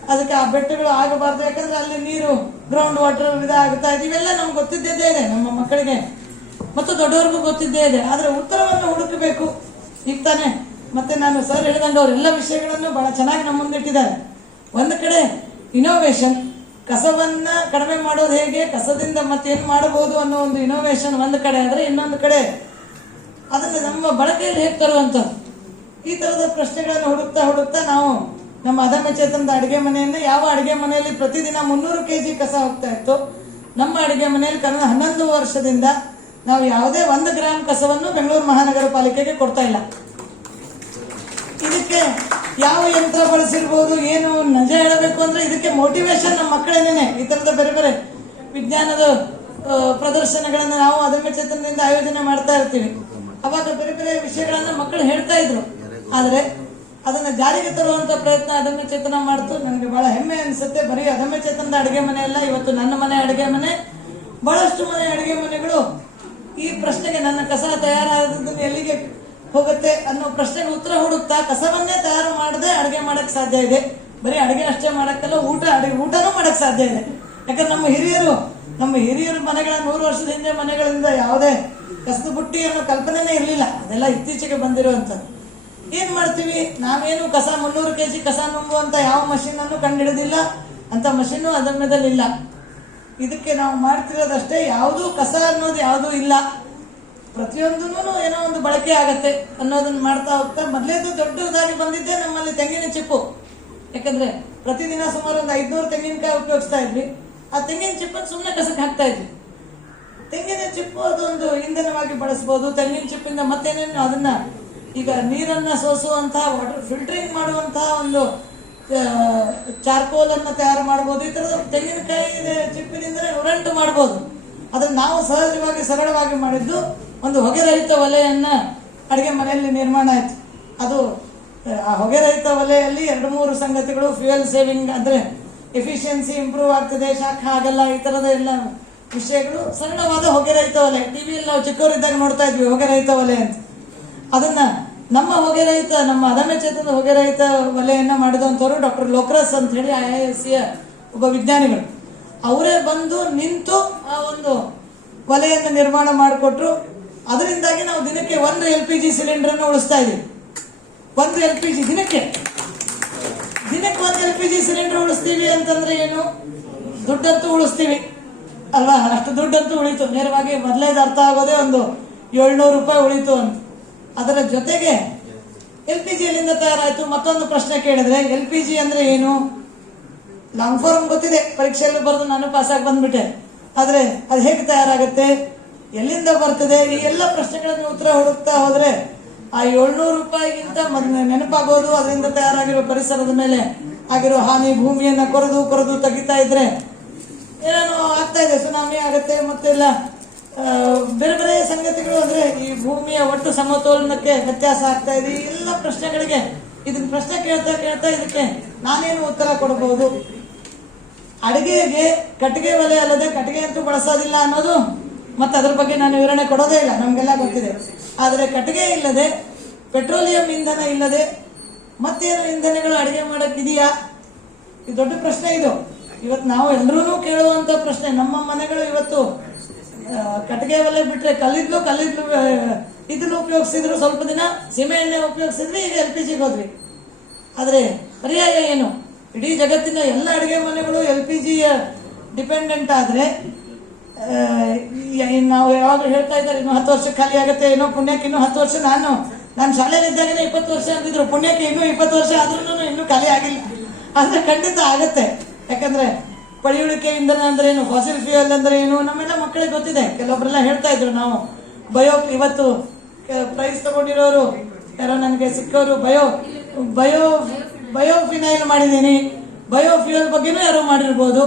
ಅದಕ್ಕೆ ಆ ಬೆಟ್ಟಗಳು ಆಗಬಾರ್ದು, ಯಾಕಂದ್ರೆ ಅಲ್ಲಿ ನೀರು ಗ್ರೌಂಡ್ ವಾಟರ್ ಇದಾಗುತ್ತಾ ಇದೆ. ಇವೆಲ್ಲ ನಮ್ಗೆ ಗೊತ್ತಿದ್ದೇ ಇದೆ. ನಮ್ಮ ಮಕ್ಕಳಿಗೆ ಮತ್ತು ದೊಡ್ಡವರಿಗೂ ಗೊತ್ತಿದ್ದೇ ಇದೆ. ಆದರೆ ಉತ್ತರವನ್ನು ಹುಡುಕಬೇಕು. ಈಗ ತಾನೆ ಮತ್ತೆ ನಾನು ಸರ್ ಹೇಳಿದಂಗೆ ಅವರೆಲ್ಲ ವಿಷಯಗಳನ್ನು ಬಹಳ ಚೆನ್ನಾಗಿ ನಮ್ಮ ಮುಂದಿಟ್ಟಿದ್ದಾರೆ ಒಂದು ಕಡೆ ಇನೋವೇಷನ್ ಕಸವನ್ನ ಕಡಿಮೆ ಮಾಡೋದು ಹೇಗೆ, ಕಸದಿಂದ ಮತ್ತೇನು ಮಾಡಬಹುದು ಅನ್ನೋ ಒಂದು ಇನೋವೇಷನ್ ಒಂದು ಕಡೆ ಆದ್ರೆ ಇನ್ನೊಂದು ಕಡೆ. ಅದನ್ನ ನಮ್ಮ ಬಳಕೆಯಲ್ಲಿ ಹೇಗೆ ತರುವಂಥದ್ದು? ಈ ತರದ ಪ್ರಶ್ನೆಗಳನ್ನು ಹುಡುಕ್ತಾ ಹುಡುಕ್ತಾ ನಾವು ನಮ್ಮ ಅದಮ್ಯ ಚೇತನದ ಅಡಿಗೆ ಮನೆಯಿಂದ ಯಾವ ಅಡುಗೆ ಮನೆಯಲ್ಲಿ ಪ್ರತಿದಿನ ಮುನ್ನೂರು ಕೆಜಿ ಕಸ ಹೋಗ್ತಾ ಇತ್ತು? ನಮ್ಮ ಅಡಿಗೆ ಮನೆಯಲ್ಲಿ ಕಳೆದ ಹನ್ನೊಂದು ವರ್ಷದಿಂದ ನಾವು ಯಾವುದೇ ಒಂದು ಗ್ರಾಮ್ ಕಸವನ್ನು ಬೆಂಗಳೂರು ಮಹಾನಗರ ಪಾಲಿಕೆಗೆ ಕೊಡ್ತಾ ಇಲ್ಲ. ಇದಕ್ಕೆ ಯಾವ ಯಂತ್ರ ಬಳಸಿರ್ಬೋದು, ಏನು ನಿಜ ಹೇಳಬೇಕು ಅಂದ್ರೆ ಇದಕ್ಕೆ ಮೋಟಿವೇಶನ್ ನಮ್ಮ ಮಕ್ಕಳೇನೆ ಈ ತರದ ಬೇರೆ ಬೇರೆ ವಿಜ್ಞಾನದ ಪ್ರದರ್ಶನಗಳನ್ನು ನಾವು ಅದಮ್ಯ ಚೇತನದಿಂದ ಆಯೋಜನೆ ಮಾಡ್ತಾ ಇರ್ತೀವಿ. ಅವಾಗ ಬೇರೆ ಬೇರೆ ವಿಷಯಗಳನ್ನ ಮಕ್ಕಳು ಹೇಳ್ತಾ ಇದ್ರು. ಆದ್ರೆ ಅದನ್ನ ಜಾರಿಗೆ ತರುವಂತ ಪ್ರಯತ್ನ ಅದಮ್ಯ ಚೇತನ ಮಾಡ್ತು. ನನಗೆ ಬಹಳ ಹೆಮ್ಮೆ ಅನ್ಸುತ್ತೆ. ಬರೀ ಅದಮ್ಯ ಚೇತನದ ಅಡುಗೆ ಮನೆ ಅಲ್ಲ, ಇವತ್ತು ನನ್ನ ಮನೆ ಅಡುಗೆ ಮನೆ. ಬಹಳಷ್ಟು ಮನೆ ಅಡುಗೆ ಮನೆಗಳು ಈ ಪ್ರಶ್ನೆಗೆ ನನ್ನ ಕಸ ತಯಾರಾದದ್ದು ಎಲ್ಲಿಗೆ ಹೋಗುತ್ತೆ ಅನ್ನೋ ಪ್ರಶ್ನೆಗೆ ಉತ್ತರ ಹುಡುಕ್ತಾ ಕಸವನ್ನೇ ತಯಾರು ಮಾಡದೆ ಅಡುಗೆ ಮಾಡಕ್ ಸಾಧ್ಯ ಇದೆ. ಬರೀ ಅಡುಗೆ ಅಷ್ಟೇ ಮಾಡಕ್ಕಲ್ಲ, ಊಟ, ಅಡುಗೆ, ಊಟನೂ ಮಾಡಕ್ ಸಾಧ್ಯ ಇದೆ. ಯಾಕಂದ್ರೆ ನಮ್ಮ ಹಿರಿಯರು, ನಮ್ಮ ಹಿರಿಯರ ಮನೆಗಳ ನೂರು ವರ್ಷದ ಹಿಂದೆ ಮನೆಗಳಿಂದ ಯಾವುದೇ ಕಸದ ಬುಟ್ಟಿ ಅನ್ನೋ ಕಲ್ಪನೆನೇ ಇರಲಿಲ್ಲ. ಅದೆಲ್ಲ ಇತ್ತೀಚೆಗೆ ಬಂದಿರುವಂಥದ್ದು. ಏನ್ ಮಾಡ್ತೀವಿ? ನಾವೇನು ಕಸ ಮುನ್ನೂರು ಕೆಜಿ ಕಸ ನುಂಗುವಂತ ಯಾವ ಮಷೀನ್ ಅನ್ನು ಕಂಡಿಡಿದಿಲ್ಲ. ಅಂತ ಮಷೀನು ಅದಮ್ಯದಲ್ಲಿಲ್ಲ ಇದಕ್ಕೆ ನಾವು ಮಾಡ್ತಿರೋದಷ್ಟೇ ಯಾವುದೂ ಕಸ ಅನ್ನೋದು ಯಾವುದೂ ಇಲ್ಲ. ಪ್ರತಿಯೊಂದೂ ಏನೋ ಒಂದು ಬಳಕೆ ಆಗತ್ತೆ ಅನ್ನೋದನ್ನ ಮಾಡ್ತಾ ಹೋಗ್ತಾ ಮೊದಲೇದು ದೊಡ್ಡದಾಗಿ ಬಂದಿದ್ದೆ ನಮ್ಮಲ್ಲಿ ತೆಂಗಿನ ಚಿಪ್ಪು. ಯಾಕಂದ್ರೆ ಪ್ರತಿದಿನ ಸುಮಾರು ಒಂದು ಐದ್ನೂರು ತೆಂಗಿನಕಾಯಿ ಉಪಯೋಗಿಸ್ತಾ ಇದ್ವಿ. ಆ ತೆಂಗಿನ ಚಿಪ್ಪನ್ನು ಸುಮ್ಮನೆ ಕಸಕ್ಕೆ ಹಾಕ್ತಾ ಇದ್ವಿ. ತೆಂಗಿನ ಚಿಪ್ಪು ಅದೊಂದು ಇಂಧನವಾಗಿ ಬಳಸಬಹುದು ತೆಂಗಿನ ಚಿಪ್ಪಿಂದ ಮತ್ತೇನೇನು ಅದನ್ನ ಈಗ ನೀರನ್ನ ಸೋಸುವಂತಹ ವಾಟರ್ ಫಿಲ್ಟರಿಂಗ್ ಮಾಡುವಂತಹ ಒಂದು ಚಾರ್ಕೋಲ್ ಅನ್ನ ತಯಾರು ಮಾಡಬಹುದು ಈ ತರದ ತೆಂಗಿನಕಾಯಿ ಚಿಪ್ಪಿನಿಂದ ಉರಂಟು ಮಾಡಬಹುದು ಅದನ್ನ ನಾವು ಸಹಜವಾಗಿ, ಸರಳವಾಗಿ ಮಾಡಿದ್ದು ಒಂದು ಹೊಗೆರಹಿತ ಒಲೆಯನ್ನ ಅಡಿಗೆ ಮನೆಯಲ್ಲಿ ನಿರ್ಮಾಣ ಆಯ್ತು. ಅದು, ಆ, ಹೊಗೆರಹಿತ ವಲಯಲ್ಲಿ ಎರಡು ಮೂರು ಸಂಗತಿಗಳು, ಫ್ಯೂಯಲ್ ಸೇವಿಂಗ್ ಅಂದ್ರೆ ಎಫಿಷಿಯನ್ಸಿ ಇಂಪ್ರೂವ್ ಆಗ್ತದೆ, ಶಾಖ ಆಗಲ್ಲ, ಈ ತರದ ಎಲ್ಲ ವಿಷಯಗಳು ಸರಳವಾದ ಹೊಗೆರಹಿತ ವಲಯ ಟಿವಿಯಲ್ಲಿ ನಾವು ಚಿಕ್ಕವರಿದ್ದಾಗ ನೋಡ್ತಾ ಇದ್ವಿ, ಹೊಗೆರಹಿತ ವಲಯ ಅಂತ. ಅದನ್ನ ನಮ್ಮ ಹೊಗೆ ರಹಿತ ನಮ್ಮ ಅದಮ್ಯ ಚೇತನದ ಹೊಗೆ ರಹಿತ ವಲಯನ್ನ ಮಾಡಿದಂಥವ್ರು ಡಾಕ್ಟರ್ ಲೋಕ್ರಸ್ ಅಂತ ಹೇಳಿ ಐ ಐ ಎಸ್ ಒಬ್ಬ ವಿಜ್ಞಾನಿಗಳು. ಅವರೇ ಬಂದು ನಿಂತು ಆ ಒಂದು ವಲಯನ್ನ ನಿರ್ಮಾಣ ಮಾಡಿಕೊಟ್ರು. ಅದರಿಂದಾಗಿ ನಾವು ದಿನಕ್ಕೆ ಒಂದು ಎಲ್ ಪಿ ಜಿ ಸಿಲಿಂಡರ್ ಅನ್ನು ಉಳಿಸ್ತಾ ಇದ್ದೀವಿ. ಒಂದು ಎಲ್ ಪಿ ಜಿ ದಿನಕ್ಕೆ. ದಿನಕ್ಕೆ ಒಂದು ಎಲ್ ಪಿ ಜಿ ಸಿಲಿಂಡರ್ ಉಳಿಸ್ತೀವಿ ಅಂತಂದ್ರೆ ಏನು? ದುಡ್ಡಂತೂ ಉಳಿಸ್ತೀವಿ. ಅಲ್ವಾ? ಅಷ್ಟು ದುಡ್ಡಂತೂ ಉಳಿತು. ನೇರವಾಗಿ ಮೊದಲೇದು ಅರ್ಥ ಆಗೋದೇ ಒಂದು ಏಳ್ನೂರು ರೂಪಾಯಿ ಉಳಿತು ಅಂತ. ಅದರ ಜೊತೆಗೆ ಎಲ್ ಪಿ ಜಿ ಎಲ್ಲಿಂದ ತಯಾರಾಯಿತು. ಮತ್ತೊಂದು ಪ್ರಶ್ನೆ ಕೇಳಿದ್ರೆ, ಎಲ್ ಪಿ ಜಿ ಅಂದ್ರೆ ಏನು? ಲಾಂಗ್ ಫಾರ್ಮ್ ಗೊತ್ತಿದೆ. ಪರೀಕ್ಷೆಯಲ್ಲಿ ಬರೆದು ನಾನು ಪಾಸ್ ಆಗಿ ಬಂದ್ಬಿಟ್ಟೆ. ಆದ್ರೆ ಅದು ಹೇಗೆ ತಯಾರಾಗುತ್ತೆ? ಎಲ್ಲಿಂದ ಬರ್ತದೆ? ಈ ಎಲ್ಲ ಪ್ರಶ್ನೆಗಳನ್ನು ಉತ್ತರ ಹುಡುಕ್ತಾ ಹೋದ್ರೆ ಆ ಏಳ್ನೂರು ರೂಪಾಯಿಗಿಂತ ನೆನಪಾಗೋದು ಅದರಿಂದ ತಯಾರಾಗಿರೋ ಪರಿಸರದ ಮೇಲೆ ಆಗಿರೋ ಹಾನಿ ಭೂಮಿಯನ್ನ ಕೊರೆದು ಕೊರೆದು ತೆಗಿತಾ ಇದ್ರೆ ಏನೋ ಆಗ್ತಾ ಇದೆ, ಸುನಾಮಿ ಆಗತ್ತೆ, ಮತ್ತೆಲ್ಲ ಬೇರೆ ಬೇರೆ ಸಂಗತಿಗಳು ಅಂದ್ರೆ ಈ ಭೂಮಿಯ ಒಟ್ಟು ಸಮತೋಲನಕ್ಕೆ ವ್ಯತ್ಯಾಸ ಆಗ್ತಾ ಇದೆ. ಎಲ್ಲ ಪ್ರಶ್ನೆಗಳಿಗೆ ಇದನ್ನ ಪ್ರಶ್ನೆ ಕೇಳ್ತಾ ಕೇಳ್ತಾ ಇದಕ್ಕೆ ನಾನೇನು ಉತ್ತರ ಕೊಡಬಹುದು ಅಡಿಗೆಗೆ ಕಟ್ಟಿಗೆ ಒಲೆ ಅಲ್ಲದೆ ಕಟ್ಟಿಗೆ ಅಂತೂ ಬಳಸೋದಿಲ್ಲ ಅನ್ನೋದು ಮತ್ತೆ ಅದ್ರ ಬಗ್ಗೆ ನಾನು ವಿವರಣೆ ಕೊಡೋದೇ ಇಲ್ಲ, ನಮ್ಗೆಲ್ಲ ಗೊತ್ತಿದೆ. ಆದರೆ ಕಟ್ಟಿಗೆ ಇಲ್ಲದೆ, ಪೆಟ್ರೋಲಿಯಂ ಇಂಧನ ಇಲ್ಲದೆ ಮತ್ತೇನು ಇಂಧನಗಳು ಅಡಿಗೆ ಮಾಡೋಕ್ಕಿದೆಯಾ? ಇದು ದೊಡ್ಡ ಪ್ರಶ್ನೆ ಇದು. ಇವತ್ತು ನಾವು ಎಲ್ಲರೂ ಕೇಳುವಂತ ಪ್ರಶ್ನೆ. ನಮ್ಮ ಮನೆಗಳು ಇವತ್ತು ಕಟ್ಟಿಗೆ ಒಲೆ ಬಿಟ್ರೆ ಕಲ್ಲಿದ್ಲು ಕಲ್ಲಿದ್ಲು ಇದನ್ನು ಉಪಯೋಗಿಸಿದ್ರು ಸ್ವಲ್ಪ ದಿನ, ಸೀಮೆ ಎಣ್ಣೆ ಉಪಯೋಗಿಸಿದ್ವಿ, ಈಗ ಎಲ್ ಪಿ ಜಿಗೆ ಹೋದ್ವಿ. ಆದರೆ ಪರ್ಯಾಯ ಏನು? ಇಡೀ ಜಗತ್ತಿನ ಎಲ್ಲ ಅಡುಗೆ ಮನೆಗಳು ಎಲ್ ಪಿ ಜಿಯ ಡಿಪೆಂಡೆಂಟ್ ಆದರೆ ನಾವು ಯಾವಾಗಲೂ ಹೇಳ್ತಾ ಇದ್ದಾರೆ, ಇನ್ನು ಹತ್ತು ವರ್ಷ ಖಾಲಿ ಆಗುತ್ತೆ, ಏನೋ ಪುಣ್ಯಕ್ಕೆ ಇನ್ನೂ ಹತ್ತು ವರ್ಷ ನಾನು ನಾನು ಶಾಲೆಯಲ್ಲಿದ್ದಾಗಲೇ ಇಪ್ಪತ್ತು ವರ್ಷ ಅಂದಿದ್ರು, ಪುಣ್ಯಕ್ಕೆ ಇನ್ನೂ ಇಪ್ಪತ್ತು ವರ್ಷ ಆದ್ರೂ ಇನ್ನೂ ಖಾಲಿ ಆಗಿಲ್ಲ. ಆದರೆ ಖಂಡಿತ ಆಗುತ್ತೆ. ಯಾಕಂದ್ರೆ ಪಳಿಯುಳಿಕೆ ಇಂಧನ ಅಂದ್ರೆ ಏನು ಫಾಸಿಲ್ ಫ್ಯೂಯಲ್ ಅಂದ್ರೆ ಏನು ನಮ್ಮೆಲ್ಲ ಮಕ್ಕಳಿಗೆ ಗೊತ್ತಿದೆ. ಕೆಲವೊಬ್ಬರೆಲ್ಲ ಹೇಳ್ತಾ ಇದ್ರು ನಾವು. ಬಯೋ, ಇವತ್ತು ಪ್ರೈಸ್ ತಗೊಂಡಿರೋರು ಯಾರೋ ನನಗೆ ಸಿಕ್ಕೋರು, ಬಯೋ ಬಯೋ ಬಯೋ ಫಿನೈಲ್ ಮಾಡಿದ್ದೀನಿ. ಬಯೋ ಫ್ಯೂಯಲ್ ಬಗ್ಗೆನೂ ಯಾರೋ ಮಾಡಿರ್ಬೋದು.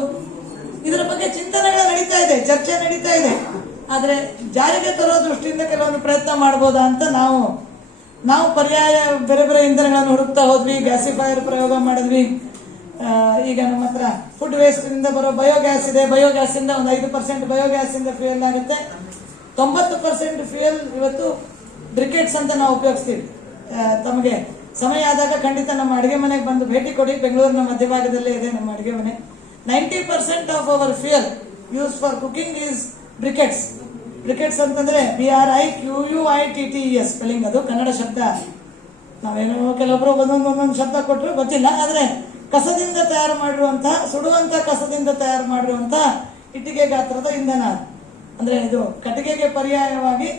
ಇದರ ಬಗ್ಗೆ ಚಿಂತನೆಗಳು ನಡೀತಾ ಇದೆ, ಚರ್ಚೆ ನಡೀತಾ ಇದೆ. ಆದರೆ ಜಾರಿಗೆ ತರೋ ದೃಷ್ಟಿಯಿಂದ ಕೆಲವೊಂದು ಪ್ರಯತ್ನ ಮಾಡ್ಬೋದಾ ಅಂತ ನಾವು ನಾವು ಪರ್ಯಾಯ ಬೇರೆ ಬೇರೆ ಇಂಧನಗಳನ್ನು ಹುಡುಕ್ತಾ ಹೋದ್ವಿ, ಗ್ಯಾಸಿಫೈಯರ್ ಪ್ರಯೋಗ ಮಾಡಿದ್ವಿ. ಈಗ ನಮ್ಮ ಹತ್ರ ಫುಡ್ ವೇಸ್ಟ್ ಇಂದ ಬರೋ ಬಯೋಗ್ಯಾಸ್ ಇದೆ. ಬಯೋಗ್ಯಾಸ್ ಇಂದ ಒಂದು ಐದು ಪರ್ಸೆಂಟ್ ಬಯೋಗ್ಯಾಸ್ ಇಂದ ಫ್ಯೂಯಲ್ ಆಗುತ್ತೆ. ತೊಂಬತ್ತು ಪರ್ಸೆಂಟ್ ಫ್ಯೂಯಲ್ ಇವತ್ತು ಬ್ರಿಕೆಟ್ಸ್ ಅಂತ ನಾವು ಉಪಯೋಗಿಸ್ತೀವಿ. ತಮಗೆ ಸಮಯ ಆದಾಗ ಖಂಡಿತ ನಮ್ಮ ಅಡುಗೆ ಮನೆಗೆ ಬಂದು ಭೇಟಿ ಕೊಡಿ. ಬೆಂಗಳೂರಿನ ಮಧ್ಯಭಾಗದಲ್ಲೇ ಇದೆ ನಮ್ಮ ಅಡುಗೆ ಮನೆ. Ninety percent of our fuel use for cooking is briquettes briquettes ಅಂತಂದ್ರೆ B R I Q U I T T S spelling ಅದು ಕನ್ನಡ ಶಬ್ದ. ನಾವೇನೋ ಕೆಲವೊಬ್ರು ಒಂದೊಂದು ಒಂದೊಂದು ಶಬ್ದ ಕೊಟ್ಟರು ಗೊತ್ತಿಲ್ಲ, ಆದ್ರೆ ಕಸದಿಂದ ತಯಾರು ಮಾಡಿರುವಂತಹ ಸುಡುವಂತ ಕಸದಿಂದ ತಯಾರು ಮಾಡಿರುವಂತಹ ಇಟ್ಟಿಗೆ ಗಾತ್ರದ ಇಂಧನ ಅದು. ಅಂದ್ರೆ ಇದು ಕಟ್ಟಿಗೆಗೆ ಪರ್ಯಾಯವಾಗಿ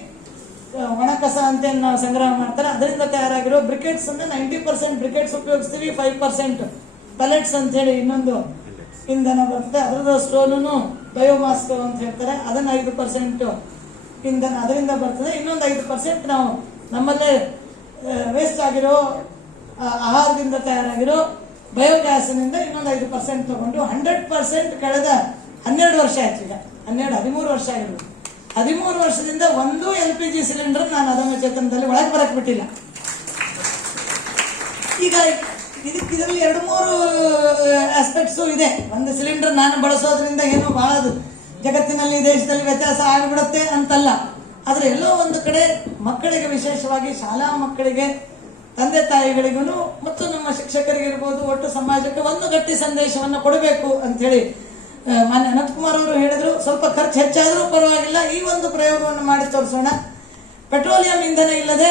ಒಣ ಕಸ ಅಂತ ನಾವು ಸಂಗ್ರಹ ಮಾಡ್ತಾರೆ, ಅದರಿಂದ ತಯಾರಾಗಿರೋ ಬ್ರಿಕೆಟ್ಸ್ ಅಂದ್ರೆ ನೈಂಟಿ ಪರ್ಸೆಂಟ್ ಬ್ರಿಕೆಟ್ಸ್ ಉಪಯೋಗಿಸ್ತೀವಿ ಫೈವ್ ಪರ್ಸೆಂಟ್ ಪೆಲೆಟ್ಸ್ ಅಂತ ಹೇಳಿ ಇನ್ನೊಂದು ಇಂಧನ ಬರುತ್ತೆ ಅದರದ ಸ್ಟೋನು ಬಯೋಮಾಸ್ ಅಂತ ಹೇಳ್ತಾರೆ, ಅದನ್ನ ಐದು ಪರ್ಸೆಂಟ್ ಇಂಧನ ಅದರಿಂದ ಬರ್ತದೆ ಇನ್ನೊಂದು ಐದು ಪರ್ಸೆಂಟ್ ನಾವು ನಮ್ಮಲ್ಲೇ ವೇಸ್ಟ್ ಆಗಿರೋ ಆಹಾರದಿಂದ ತಯಾರಾಗಿರೋ ಬಯೋಗ್ಯಾಸ್ನಿಂದ ಇನ್ನೊಂದು ಐದು ಪರ್ಸೆಂಟ್ ತಗೊಂಡು ಹಂಡ್ರೆಡ್ ಪರ್ಸೆಂಟ್ ಕಳೆದ ಹನ್ನೆರಡು ವರ್ಷ ಆಯ್ತು ಈಗ. ಹನ್ನೆರಡು, ಹದಿಮೂರು ವರ್ಷ ಆಗಿರ್ಬೋದು. ಹದಿಮೂರು ವರ್ಷದಿಂದ ಒಂದು ಎಲ್ ಪಿ ಜಿ ಸಿಲಿಂಡರ್ ನಾನು ಅದಮ್ಮ ಚೇತನದಲ್ಲಿ ಒಳಗೆ ಬರಕ್ ಬಿಟ್ಟಿಲ್ಲ. ಈಗ ಇದಕ್ಕೆ ಇದರಲ್ಲಿ ಎರಡು ಮೂರು ಆಸ್ಪೆಕ್ಟ್ಸು ಇದೆ. ಒಂದು ಸಿಲಿಂಡರ್ ನಾನು ಬಳಸೋದ್ರಿಂದ ಏನು ಅದು ಜಗತ್ತಿನಲ್ಲಿ, ದೇಶದಲ್ಲಿ ವ್ಯತ್ಯಾಸ ಆಗಿಬಿಡುತ್ತೆ ಅಂತಲ್ಲ. ಆದರೆ ಎಲ್ಲೋ ಒಂದು ಕಡೆ ಮಕ್ಕಳಿಗೆ ವಿಶೇಷವಾಗಿ ಶಾಲಾ ಮಕ್ಕಳಿಗೆ ತಂದೆ ತಾಯಿಗಳಿಗೂ ಮತ್ತು ನಮ್ಮ ಶಿಕ್ಷಕರಿಗಿರ್ಬೋದು ಒಟ್ಟು ಸಮಾಜಕ್ಕೆ ಒಂದು ಗಟ್ಟಿ ಸಂದೇಶವನ್ನು ಕೊಡಬೇಕು ಅಂಥೇಳಿ ಮಾನ್ಯ ಅನಂತಕುಮಾರ್ ಅವರು ಹೇಳಿದ್ರು. ಸ್ವಲ್ಪ ಖರ್ಚು ಹೆಚ್ಚಾದರೂ ಪರವಾಗಿಲ್ಲ. ಈ ಒಂದು ಪ್ರಯೋಗವನ್ನು ಮಾಡಿ ತೋರಿಸೋಣ. ಪೆಟ್ರೋಲಿಯಂ ಇಂಧನ ಇಲ್ಲದೆ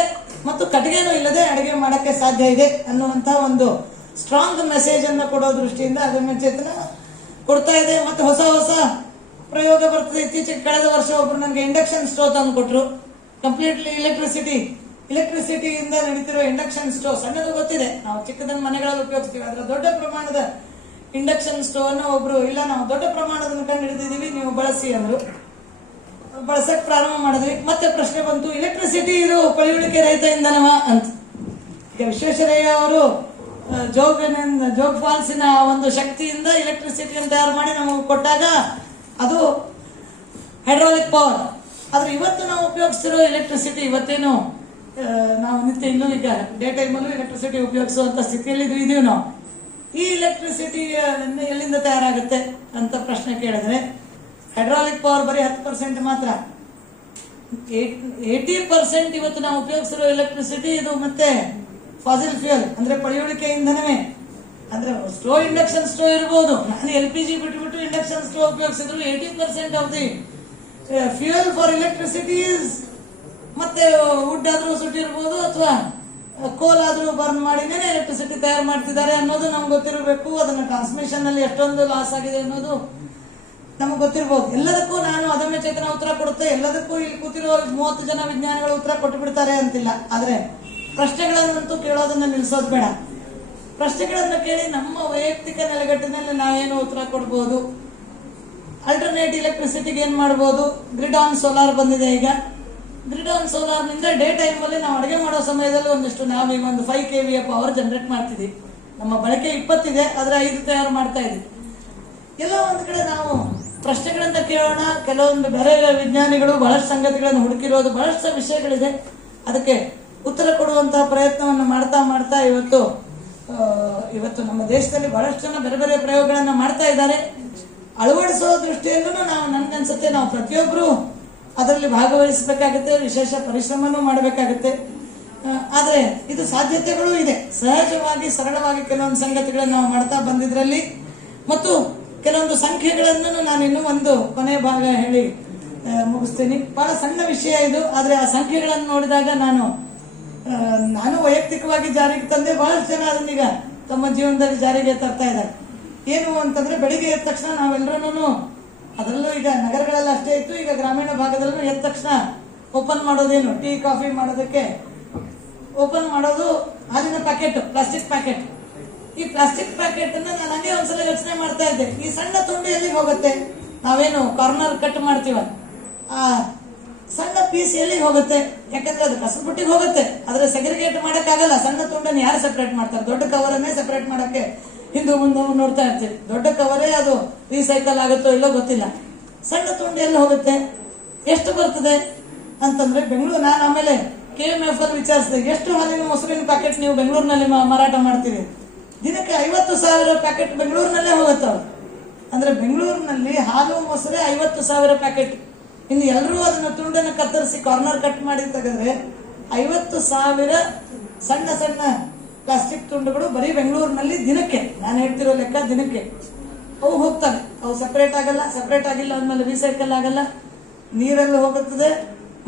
ಮತ್ತು ಕಟ್ಟಿಗೆನೂ ಇಲ್ಲದೆ ಅಡುಗೆ ಮಾಡೋಕ್ಕೆ ಸಾಧ್ಯ ಇದೆ ಅನ್ನುವಂಥ ಒಂದು ಸ್ಟ್ರಾಂಗ್ ಮೆಸೇಜ್ ಅನ್ನು ಕೊಡೋ ದೃಷ್ಟಿಯಿಂದ ಅದನ್ನು ಚೇತನ ಕೊಡ್ತಾ ಇದೆ. ಮತ್ತು ಹೊಸ ಹೊಸ ಪ್ರಯೋಗ ಬರ್ತದೆ. ಇತ್ತೀಚೆಗೆ ಕಳೆದ ವರ್ಷ ಒಬ್ರು ನನಗೆ ಇಂಡಕ್ಷನ್ ಸ್ಟೋವ್ ತಂದು ಕೊಟ್ಟರು ಕಂಪ್ಲೀಟ್ಲಿ ಇಲೆಕ್ಟ್ರಿಸಿಟಿ ಇಲೆಕ್ಟ್ರಿಸಿಟಿಯಿಂದ ನಡೀತಿರೋ ಇಂಡಕ್ಷನ್ ಸ್ಟೋವ್ ಸಣ್ಣದು ಗೊತ್ತಿದೆ. ನಾವು ಚಿಕ್ಕದನ್ನ ಮನೆಗಳಲ್ಲಿ ಉಪಯೋಗಿಸ್ತೀವಿ. ಅದರ ದೊಡ್ಡ ಪ್ರಮಾಣದ ಇಂಡಕ್ಷನ್ ಸ್ಟೋವ್ ಅನ್ನು ಒಬ್ರು, ಇಲ್ಲ, ನಾವು ದೊಡ್ಡ ಪ್ರಮಾಣದ ಕಂಡು ಹಿಡಿದಿದೀವಿ ನೀವು ಬಳಸಿ ಅಂದ್ರು. ಬಳಸಕ್ ಪ್ರಾರಂಭ ಮಾಡಿದ್ವಿ. ಮತ್ತೆ ಪ್ರಶ್ನೆ ಬಂತು ಇಲೆಕ್ಟ್ರಿಸಿಟಿ ಇದು ಪಳಿಯುಳಿಕೆ ರಹಿತ ಇಂಧನವ ಅಂತ ವಿಶ್ವೇಶ್ವರಯ್ಯ ಅವರು ಜೋಗ ಜೋಗ್ ಫಾಲ್ಸಿನ ಒಂದು ಶಕ್ತಿಯಿಂದ ಇಲೆಕ್ಟ್ರಿಸಿಟಿಯನ್ನು ತಯಾರು ಮಾಡಿ ನಮಗೆ ಕೊಟ್ಟಾಗ ಅದು ಹೈಡ್ರಾಲಿಕ್ ಪವರ್ ಆದ್ರೆ ಇವತ್ತು ನಾವು ಉಪಯೋಗಿಸ್ತಿರೋ ಎಲೆಕ್ಟ್ರಿಸಿಟಿ ಇವತ್ತೇನು? ನಾವು ನಿತ್ಯ ಇನ್ನೂ ಈಗ ಡೇ ಟೈಮಲ್ಲೂ ಎಲೆಕ್ಟ್ರಿಸಿಟಿ ಉಪಯೋಗಿಸುವಂತ ಸ್ಥಿತಿಯಲ್ಲಿ ಇದು ಇದೀವಿ ನಾವು. ಈ ಎಲೆಕ್ಟ್ರಿಸಿಟಿ ಎಲ್ಲಿಂದ ತಯಾರಾಗುತ್ತೆ ಅಂತ ಪ್ರಶ್ನೆ ಕೇಳಿದ್ರೆ ಹೈಡ್ರಾಲಿಕ್ ಪವರ್ ಬರೀ ಹತ್ತು ಪರ್ಸೆಂಟ್ ಮಾತ್ರ. ಏಯ್ಟಿ ಪರ್ಸೆಂಟ್ ಇವತ್ತು ನಾವು ಉಪಯೋಗಿಸಿರೋ ಎಲೆಕ್ಟ್ರಿಸಿಟಿ ಇದು ಮತ್ತೆ ಫಾಸಿಲ್ ಫ್ಯೂಯಲ್ ಅಂದ್ರೆ ಪಳೆಯುಳಿಕೆ ಇಂಧನವೇ ಅಂದ್ರೆ ಸ್ಟೋ ಇಂಡಕ್ಷನ್ ಸ್ಟೋ ಇರಬಹುದು ನಾನು ಎಲ್ ಪಿ ಜಿ ಬಿಟ್ಬಿಟ್ಟು induction stove ಉಪಯೋಗಿಸಿದ್ರು eighty percent of the fuel for electricity ಮತ್ತೆ ವುಡ್ ಆದ್ರೂ ಸುಟ್ಟಿರ್ಬೋದು ಅಥವಾ ಕೋಲ್ ಆದ್ರೂ ಬರ್ನ್ ಮಾಡಿನೇ ಎಲೆಕ್ಟ್ರಿಸಿಟಿ ತಯಾರು ಮಾಡ್ತಿದ್ದಾರೆ ಅನ್ನೋದು ನಮ್ಗೆ ಗೊತ್ತಿರಬೇಕು. ಅದನ್ನ ಟ್ರಾನ್ಸ್ಮಿಷನ್ನಲ್ಲಿ ಎಷ್ಟೊಂದು ಲಾಸ್ ಆಗಿದೆ ಅನ್ನೋದು ನಮಗೆ ಗೊತ್ತಿರ್ಬೋದು. ಎಲ್ಲದಕ್ಕೂ ನಾನು ಅದನ್ನೇ ಚೇತನ ಉತ್ತರ ಕೊಡುತ್ತೆ. ಎಲ್ಲದಕ್ಕೂ ಇಲ್ಲಿ ಕೂತಿರೋ ಮೂವತ್ತು ಜನ ವಿಜ್ಞಾನಿಗಳು ಉತ್ತರ ಕೊಟ್ಟು ಬಿಡ್ತಾರೆ ಅಂತಿಲ್ಲ. ಆದ್ರೆ ಪ್ರಶ್ನೆಗಳನ್ನಂತೂ ಕೇಳೋದನ್ನ ನಿಲ್ಲಿಸೋದು ಬೇಡ. ಪ್ರಶ್ನೆಗಳನ್ನ ಕೇಳಿ ನಮ್ಮ ವೈಯಕ್ತಿಕ ನೆಲೆಗಟ್ಟಿನಲ್ಲಿ ನಾವೇನು ಉತ್ತರ ಕೊಡ್ಬೋದು? ಅಲ್ಟರ್ನೇಟ್ ಇಲೆಕ್ಟ್ರಿಸಿಟಿಗೆ ಏನ್ ಮಾಡ್ಬೋದು? ಗ್ರಿಡ್ ಆನ್ ಸೋಲಾರ್ ಬಂದಿದೆ ಈಗ. ಆನ್ ಸೋಲಾರ್ನಿಂದ ಡೇ ಟೈಮ್ ಅಲ್ಲಿ ನಾವು ಅಡುಗೆ ಮಾಡೋ ಸಮಯದಲ್ಲಿ ಒಂದಿಷ್ಟು ನಾವು ಈಗ ಒಂದು ಫೈವ್ ಕೆ ವಿಯ ಪವರ್ ಜನರೇಟ್ ಮಾಡ್ತಿದ್ವಿ. ನಮ್ಮ ಬಳಕೆ ಇಪ್ಪತ್ತಿದೆ, ಆದ್ರೆ ಐದು ತಯಾರು ಮಾಡ್ತಾ ಇದ್ವಿ. ಎಲ್ಲ ಒಂದು ಕಡೆ ನಾವು ಪ್ರಶ್ನೆಗಳನ್ನ ಕೇಳೋಣ, ಕೆಲವೊಂದು ಬೇರೆ ವಿಜ್ಞಾನಿಗಳು ಬಹಳಷ್ಟು ಸಂಗತಿಗಳನ್ನು ಹುಡುಕಿರೋದು, ಬಹಳಷ್ಟು ವಿಷಯಗಳಿದೆ. ಅದಕ್ಕೆ ಉತ್ತರ ಕೊಡುವಂತಹ ಪ್ರಯತ್ನವನ್ನು ಮಾಡ್ತಾ ಮಾಡ್ತಾ ಇವತ್ತು ಇವತ್ತು ನಮ್ಮ ದೇಶದಲ್ಲಿ ಬಹಳಷ್ಟು ಜನ ಬೇರೆ ಬೇರೆ ಪ್ರಯೋಗಗಳನ್ನು ಮಾಡ್ತಾ ಇದ್ದಾರೆ. ಅಳವಡಿಸೋ ದೃಷ್ಟಿಯಲ್ಲೂ ನಾವು ನನ್ಗನ್ಸುತ್ತೆ, ನಾವು ಪ್ರತಿಯೊಬ್ಬರು ಅದರಲ್ಲಿ ಭಾಗವಹಿಸಬೇಕಾಗುತ್ತೆ, ವಿಶೇಷ ಪರಿಶ್ರಮನೂ ಮಾಡಬೇಕಾಗುತ್ತೆ. ಆದರೆ ಇದು ಸಾಧ್ಯತೆಗಳು ಇದೆ. ಸಹಜವಾಗಿ, ಸರಳವಾಗಿ ಕೆಲವೊಂದು ಸಂಗತಿಗಳನ್ನು ನಾವು ಮಾಡ್ತಾ ಬಂದಿದ್ರಲ್ಲಿ, ಮತ್ತು ಕೆಲವೊಂದು ಸಂಖ್ಯೆಗಳನ್ನು ನಾನು ಇನ್ನೂ ಒಂದು ಕೊನೆ ಭಾಗ ಹೇಳಿ ಮುಗಿಸ್ತೀನಿ. ಬಹಳ ಸಣ್ಣ ವಿಷಯ ಇದು, ಆದರೆ ಆ ಸಂಖ್ಯೆಗಳನ್ನು ನೋಡಿದಾಗ ನಾನು ನಾನು ವೈಯಕ್ತಿಕವಾಗಿ ಜಾರಿಗೆ ತಂದೆ ಬಹಳಷ್ಟು ಜನ ಅದನ್ನೀಗ ತಮ್ಮ ಜೀವನದಲ್ಲಿ ಜಾರಿಗೆ ತರ್ತಾ ಇದ್ದಾರೆ. ಏನು ಅಂತಂದ್ರೆ, ಬೆಳಿಗ್ಗೆ ಎದ್ದ ತಕ್ಷಣ ನಾವೆಲ್ಲರೂ ಅದರಲ್ಲೂ ಈಗ ನಗರಗಳಲ್ಲಿ ಅಷ್ಟೇ ಇತ್ತು. ಈಗ ಗ್ರಾಮೀಣ ಭಾಗದಲ್ಲೂ ಎದ್ದ ತಕ್ಷಣ ಓಪನ್ ಮಾಡೋದೇನು? ಟೀ, ಕಾಫಿ ಮಾಡೋದಕ್ಕೆ ಓಪನ್ ಮಾಡೋದು ಹಾಲಿನ ಪ್ಯಾಕೆಟ್ ಪ್ಲಾಸ್ಟಿಕ್ ಪ್ಯಾಕೆಟ್ ಈ ಪ್ಲಾಸ್ಟಿಕ್ ಪ್ಯಾಕೆಟ್ ಅನ್ನ ನಾನು ಹಂಗೆ ಒಂದ್ಸಲ ಯೋಚನೆ ಮಾಡ್ತಾ ಇದ್ದೆ. ಈ ಸಣ್ಣ ತುಂಡು ಎಲ್ಲಿಗೆ ಹೋಗುತ್ತೆ? ನಾವೇನು ಕಾರ್ನರ್ ಕಟ್ ಮಾಡ್ತೀವ? ಆ ಸಣ್ಣ ಪೀಸ್ ಎಲ್ಲಿಗೆ ಹೋಗುತ್ತೆ? ಯಾಕಂದ್ರೆ ಅದು ಕಸಬುಟ್ಟಿಗೆ ಹೋಗುತ್ತೆ. ಆದ್ರೆ ಸೆಗ್ರಿಗೇಟ್ ಮಾಡಕ್ಕಾಗಲ್ಲ. ಸಣ್ಣ ತುಂಡನ್ನು ಯಾರು ಸೆಪರೇಟ್ ಮಾಡ್ತಾರೆ? ದೊಡ್ಡ ಕವರನ್ನೇ ಸೆಪರೇಟ್ ಮಾಡಕ್ಕೆ ಹಿಂದೂ ಮುಂದೆ ನೋಡ್ತಾ ಇರ್ತೀವಿ. ದೊಡ್ಡ ಕವರೇ ಅದು ರೀಸೈಕಲ್ ಆಗುತ್ತೋ ಇಲ್ಲೋ ಗೊತ್ತಿಲ್ಲ. ಸಣ್ಣ ತುಂಡು ಎಲ್ಲಿ ಹೋಗುತ್ತೆ. ಎಷ್ಟು ಬರ್ತದೆ? ಅಂತಂದ್ರೆ ಬೆಂಗಳೂರು ನಾನು ಆಮೇಲೆ ಕೆ ಎಂ ಎಫ್ ಅಲ್ಲಿ ವಿಚಾರಿಸಿದೆ. ಎಷ್ಟು ಹಾಲಿನ ಮೊಸರಿನ ಪ್ಯಾಕೆಟ್ ನೀವು ಬೆಂಗಳೂರಿನಲ್ಲಿ ಮಾರಾಟ ಮಾಡ್ತೀರಿ? ದಿನಕ್ಕೆ ಐವತ್ತು ಸಾವಿರ ಪ್ಯಾಕೆಟ್ ಬೆಂಗಳೂರಿನಲ್ಲೇ ಹೋಗುತ್ತವೆ ಅಂದ್ರೆ ಬೆಂಗಳೂರಿನಲ್ಲಿ ಹಾಲು ಮೊಸರೆ ಐವತ್ತು ಸಾವಿರ ಪ್ಯಾಕೆಟ್ ಇನ್ನು ಎಲ್ಲರೂ ಅದನ್ನ ತುಂಡನ್ನು ಕತ್ತರಿಸಿ ಕಾರ್ನರ್ ಕಟ್ ಮಾಡಿ ತೆಗೆದ್ರೆ ಐವತ್ತು ಸಾವಿರ ಸಣ್ಣ ಸಣ್ಣ ಪ್ಲಾಸ್ಟಿಕ್ ತುಂಡುಗಳು ಬರೀ ಬೆಂಗಳೂರಿನಲ್ಲಿ ದಿನಕ್ಕೆ, ನಾನು ಹೇಳ್ತಿರೋ ಲೆಕ್ಕ ದಿನಕ್ಕೆ. ಅವು ಹೋಗ್ತಾನೆ ಅವು ಸಪ್ರೇಟ್ ಆಗಲ್ಲ ಸಪ್ರೇಟ್ ಆಗಿಲ್ಲ ಅಂದಮೇಲೆ ರೀಸೈಕಲ್ ಆಗಲ್ಲ. ನೀರಲ್ಲಿ ಹೋಗುತ್ತದೆ,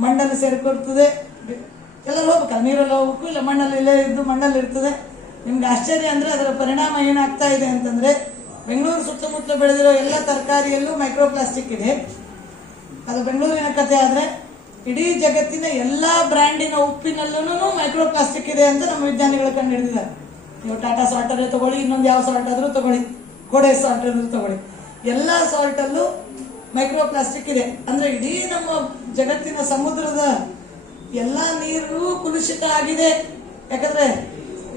ಮಣ್ಣಲ್ಲಿ ಸೇರ್ಕೊಳ್ತದೆ. ಎಲ್ಲರೂ ಹೋಗ್ಬೇಕಲ್ಲ, ನೀರಲ್ಲಿ ಹೋಗ್ಬೇಕು, ಇಲ್ಲ ಮಣ್ಣಲ್ಲಿ ಇಲ್ಲೇ ಇದ್ದು ಮಣ್ಣಲ್ಲಿ ಇರ್ತದೆ. ನಿಮ್ಗೆ ಆಶ್ಚರ್ಯ ಅಂದ್ರೆ ಅದರ ಪರಿಣಾಮ ಏನಾಗ್ತಾ ಇದೆ ಅಂತಂದ್ರೆ, ಬೆಂಗಳೂರು ಸುತ್ತಮುತ್ತಲು ಬೆಳೆದಿರೋ ಎಲ್ಲ ತರಕಾರಿಯಲ್ಲೂ ಮೈಕ್ರೋ ಪ್ಲಾಸ್ಟಿಕ್ ಇದೆ. ಅದು ಬೆಂಗಳೂರಿನ ಕಥೆ ಆದ್ರೆ ಇಡೀ ಜಗತ್ತಿನ ಎಲ್ಲಾ ಬ್ರ್ಯಾಂಡಿನ ಉಪ್ಪಿನಲ್ಲೂ ಮೈಕ್ರೋ ಪ್ಲಾಸ್ಟಿಕ್ ಇದೆ ಅಂತ ನಮ್ಮ ವಿಜ್ಞಾನಿಗಳು ಕಂಡು ಹಿಡಿದಿದ್ದಾರೆ ನೀವು ಟಾಟಾ ಸಾಲ್ಟರ್ ತಗೊಳ್ಳಿ, ಇನ್ನೊಂದು ಯಾವ ಸಾಲ್ಟ್ ಆದ್ರೂ ತಗೊಳ್ಳಿ. ಕೋಡೆ ಸಾಲ್ಟ್ ಆದ್ರೂ ತಗೊಳ್ಳಿ. ಎಲ್ಲಾ ಸಾಲ್ಟ್ ಅಲ್ಲೂ ಮೈಕ್ರೋ ಪ್ಲಾಸ್ಟಿಕ್ ಇದೆ. ಅಂದ್ರೆ ಇಡೀ ನಮ್ಮ ಜಗತ್ತಿನ ಸಮುದ್ರದ ಎಲ್ಲಾ ನೀರು ಕಲುಷಿತ ಆಗಿದೆ. ಯಾಕಂದ್ರೆ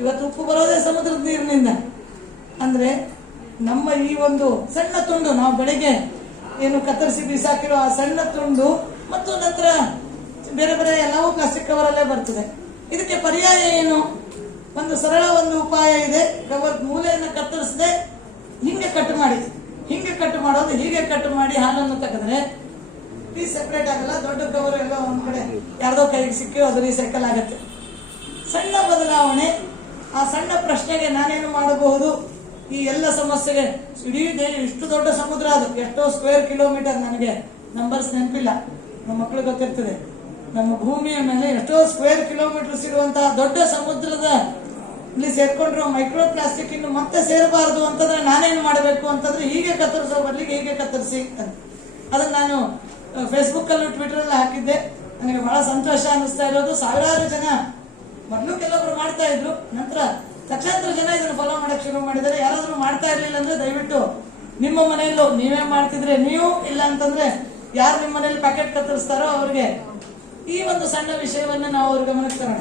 ಇವತ್ತು ಉಪ್ಪು ಬರೋದೇ ಸಮುದ್ರದ ನೀರಿನಿಂದ. ಅಂದ್ರೆ ನಮ್ಮ ಈ ಒಂದು ಸಣ್ಣ ತುಂಡು, ನಾವು ಬೆಳಿಗ್ಗೆ ಏನು ಕತ್ತರಿಸಿ ಬಿಸಾಕಿರೋ ಆ ಸಣ್ಣ ತುಂಡು ಮತ್ತು ನಂತರ ಬೇರೆ ಬೇರೆ ಎಲ್ಲವೂ ಪ್ಲಾಸ್ಟಿಕ್ ಕವರಲ್ಲೇ ಬರ್ತದೆ. ಇದಕ್ಕೆ ಪರ್ಯಾಯ ಏನು? ಒಂದು ಸರಳ ಒಂದು ಉಪಾಯ ಇದೆ. ಕವರ್ ಮೂಲೆಯನ್ನು ಕತ್ತರಿಸದೆ. ಹಿಂಗೆ ಕಟ್ ಮಾಡಿ. ಹಿಂಗೆ ಕಟ್ ಮಾಡೋದು, ಹೀಗೆ ಕಟ್ ಮಾಡಿ ಹಾಲನ್ನು ತೆಗೆದ್ರೆ ಪೀಸ್ ಸೆಪರೇಟ್ ಆಗಲ್ಲ. ದೊಡ್ಡ ಕವರ್ ಎಲ್ಲ ಒಂದ್ ಕಡೆ ಯಾರ್ದೋ ಕೈಗೆ ಸಿಕ್ಕಿ ಅದು ರೀಸೈಕಲ್ ಆಗುತ್ತೆ. ಸಣ್ಣ ಬದಲಾವಣೆ. ಆ ಸಣ್ಣ ಪ್ರಶ್ನೆಗೆ ನಾನೇನು ಮಾಡಬಹುದು? ಈ ಎಲ್ಲ ಸಮಸ್ಯೆಗೆ ಇಡೀ ಇಷ್ಟು ದೊಡ್ಡ ಸಮುದ್ರ ಅದು. ಎಷ್ಟೋ ಸ್ಕ್ವೇರ್ ಕಿಲೋಮೀಟರ್ ನನಗೆ ನಂಬರ್ಸ್ ನೆನಪಿಲ್ಲ. ನಮ್ಮ ಮಕ್ಕಳು ಗೊತ್ತಿರ್ತದೆ. ನಮ್ಮ ಭೂಮಿಯ ಮೇಲೆ ಎಷ್ಟೋ ಸ್ಕ್ವೇರ್ ಕಿಲೋಮೀಟರ್ಸ್ ಇರುವಂತಹ ದೊಡ್ಡ ಸಮುದ್ರದ ಇಲ್ಲಿ ಸೇರ್ಕೊಂಡಿರೋ ಮೈಕ್ರೋ ಪ್ಲಾಸ್ಟಿಕ್ ಇನ್ನು ಮತ್ತೆ ಸೇರಬಾರದು ಅಂತಂದ್ರೆ ನಾನೇನು ಮಾಡಬೇಕು ಅಂತಂದ್ರೆ ಹೀಗೆ ಕತ್ತರಿಸೋ ಬದಲಿಗೆ ಹೀಗೆ ಕತ್ತರಿಸಿ ಅಂತ. ಅದನ್ನ ನಾನು ಫೇಸ್ಬುಕ್ ಅಲ್ಲೂ ಟ್ವಿಟರ್ ಅಲ್ಲಿ ಹಾಕಿದ್ದೆ. ನನಗೆ ಬಹಳ ಸಂತೋಷ ಅನಿಸ್ತಾ ಇರೋದು. ಸಾವಿರಾರು ಜನ ಮೊದಲು ಕೆಲವೊಬ್ರು ಮಾಡ್ತಾ ಇದ್ರು. ನಂತರ ಲಕ್ಷಾಂತರ ಜನ ಇದನ್ನು ಫಾಲೋ ಮಾಡಕ್ ಶುರು ಮಾಡಿದ್ದಾರೆ. ಯಾರಾದ್ರೂ ಮಾಡ್ತಾ ಇರಲಿಲ್ಲ ಅಂದ್ರೆ ದಯವಿಟ್ಟು ನಿಮ್ಮ ಮನೆಯಲ್ಲೂ ನೀವೇ ಮಾಡ್ತಿದ್ರೆ ನೀವು ಇಲ್ಲ ಅಂತಂದ್ರೆ ಯಾರು ನಿಮ್ಮ ಮನೆಯಲ್ಲಿ ಪ್ಯಾಕೆಟ್ ಕತ್ತರಿಸ್ತಾರೋ ಅವ್ರಿಗೆ ಈ ಒಂದು ಸಣ್ಣ ವಿಷಯವನ್ನ ನಾವು ಅವ್ರ ಗಮನಕ್ಕೆ ತರೋಣ.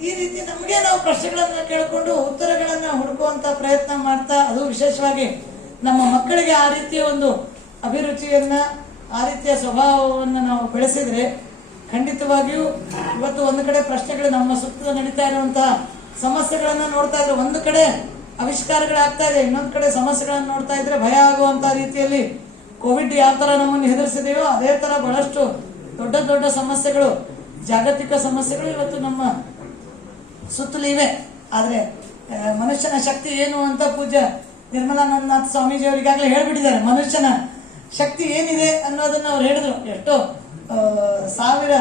ಈ ರೀತಿ ನಮಗೆ ನಾವು ಪ್ರಶ್ನೆಗಳನ್ನ ಕೇಳಿಕೊಂಡು ಉತ್ತರಗಳನ್ನ ಹುಡುಕುವಂತ ಪ್ರಯತ್ನ ಮಾಡ್ತಾ ಅದು ವಿಶೇಷವಾಗಿ ನಮ್ಮ ಮಕ್ಕಳಿಗೆ ಆ ರೀತಿಯ ಒಂದು ಅಭಿರುಚಿಯನ್ನ, ಆ ರೀತಿಯ ಸ್ವಭಾವವನ್ನ ನಾವು ಬೆಳೆಸಿದ್ರೆ ಖಂಡಿತವಾಗಿಯೂ ಇವತ್ತು ಒಂದು ಕಡೆ ಪ್ರಶ್ನೆಗಳು ನಮ್ಮ ಸುತ್ತ ನಡೀತಾ ಇರುವಂತಹ ಸಮಸ್ಯೆಗಳನ್ನ ನೋಡ್ತಾ ಇದ್ರೆ ಒಂದು ಕಡೆ ಆವಿಷ್ಕಾರಗಳಾಗ್ತಾ ಇದೆ, ಇನ್ನೊಂದು ಕಡೆ ಸಮಸ್ಯೆಗಳನ್ನ ನೋಡ್ತಾ ಇದ್ರೆ ಭಯ ಆಗುವಂತ ರೀತಿಯಲ್ಲಿ ಕೋವಿಡ್ ಯಾವ ತರ ನಮ್ಮನ್ನು ಹೆದರಿಸಿದೆಯೋ ಅದೇ ತರ ಬಹಳಷ್ಟು ದೊಡ್ಡ ದೊಡ್ಡ ಸಮಸ್ಯೆಗಳು, ಜಾಗತಿಕ ಸಮಸ್ಯೆಗಳು ಇವತ್ತು ನಮ್ಮ ಸುತ್ತಲೂ ಇವೆ. ಆದರೆ ಮನುಷ್ಯನ ಶಕ್ತಿ ಏನು ಅಂತ ಪೂಜ್ಯ ನಿರ್ಮಲಾನಂದನಾಥ್ ಸ್ವಾಮೀಜಿ ಅವರಿಗಾಗಲೇ ಹೇಳ್ಬಿಟ್ಟಿದ್ದಾರೆ. ಮನುಷ್ಯನ ಶಕ್ತಿ ಏನಿದೆ ಅನ್ನೋದನ್ನ ಅವ್ರು ಹೇಳಿದ್ರು. ಎಷ್ಟೋ ಸಾವಿರ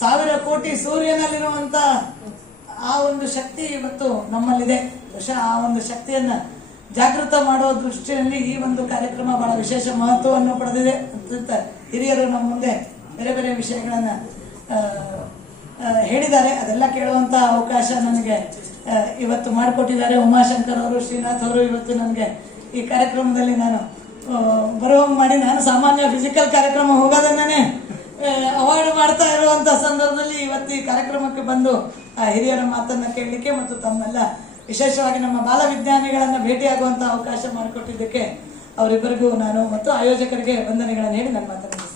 ಸಾವಿರ ಕೋಟಿ ಸೂರ್ಯನಲ್ಲಿರುವಂತ ಆ ಒಂದು ಶಕ್ತಿ ಇವತ್ತು ನಮ್ಮಲ್ಲಿದೆ. ಬಹುಶಃ ಆ ಒಂದು ಶಕ್ತಿಯನ್ನ ಜಾಗೃತ ಮಾಡುವ ದೃಷ್ಟಿಯಲ್ಲಿ ಈ ಒಂದು ಕಾರ್ಯಕ್ರಮ ಬಹಳ ವಿಶೇಷ ಮಹತ್ವವನ್ನು ಪಡೆದಿದೆ. ಅಂತ ಹಿರಿಯರು ನಮ್ಮ ಮುಂದೆ ಬೇರೆ ಬೇರೆ ವಿಷಯಗಳನ್ನ ಹೇಳಿದ್ದಾರೆ. ಅದೆಲ್ಲ ಕೇಳುವಂತ ಅವಕಾಶ ನನಗೆ ಇವತ್ತು ಮಾಡಿಕೊಟ್ಟಿದ್ದಾರೆ. ಉಮಾಶಂಕರ್ ಅವರು, ಶ್ರೀನಾಥ್ ಅವರು ಇವತ್ತು ನನಗೆ ಈ ಕಾರ್ಯಕ್ರಮದಲ್ಲಿ ನಾನು ಬರುವ ಮಾಡಿ ನಾನು ಸಾಮಾನ್ಯ ಫಿಸಿಕಲ್ ಕಾರ್ಯಕ್ರಮ ಹೋಗೋದನ್ನೇ ಅವಾಯ್ಡ್ ಮಾಡ್ತಾ ಇರುವಂತ ಸಂದರ್ಭದಲ್ಲಿ ಇವತ್ತು ಈ ಕಾರ್ಯಕ್ರಮಕ್ಕೆ ಬಂದು ಆ ಹಿರಿಯರ ಮಾತನ್ನ ಕೇಳಲಿಕ್ಕೆ ಮತ್ತು ತಮ್ಮೆಲ್ಲ ವಿಶೇಷವಾಗಿ ನಮ್ಮ ಬಾಲ ವಿಜ್ಞಾನಿಗಳನ್ನ ಭೇಟಿಯಾಗುವಂತಹ ಅವಕಾಶ ಮಾಡಿಕೊಟ್ಟಿದ್ದಕ್ಕೆ ಅವರಿಬ್ಬರಿಗೂ ನಾನು ಮತ್ತು ಆಯೋಜಕರಿಗೆ ವಂದನೆಗಳನ್ನು ಹೇಳಿ ನನ್ನ ಮಾತನ್ನು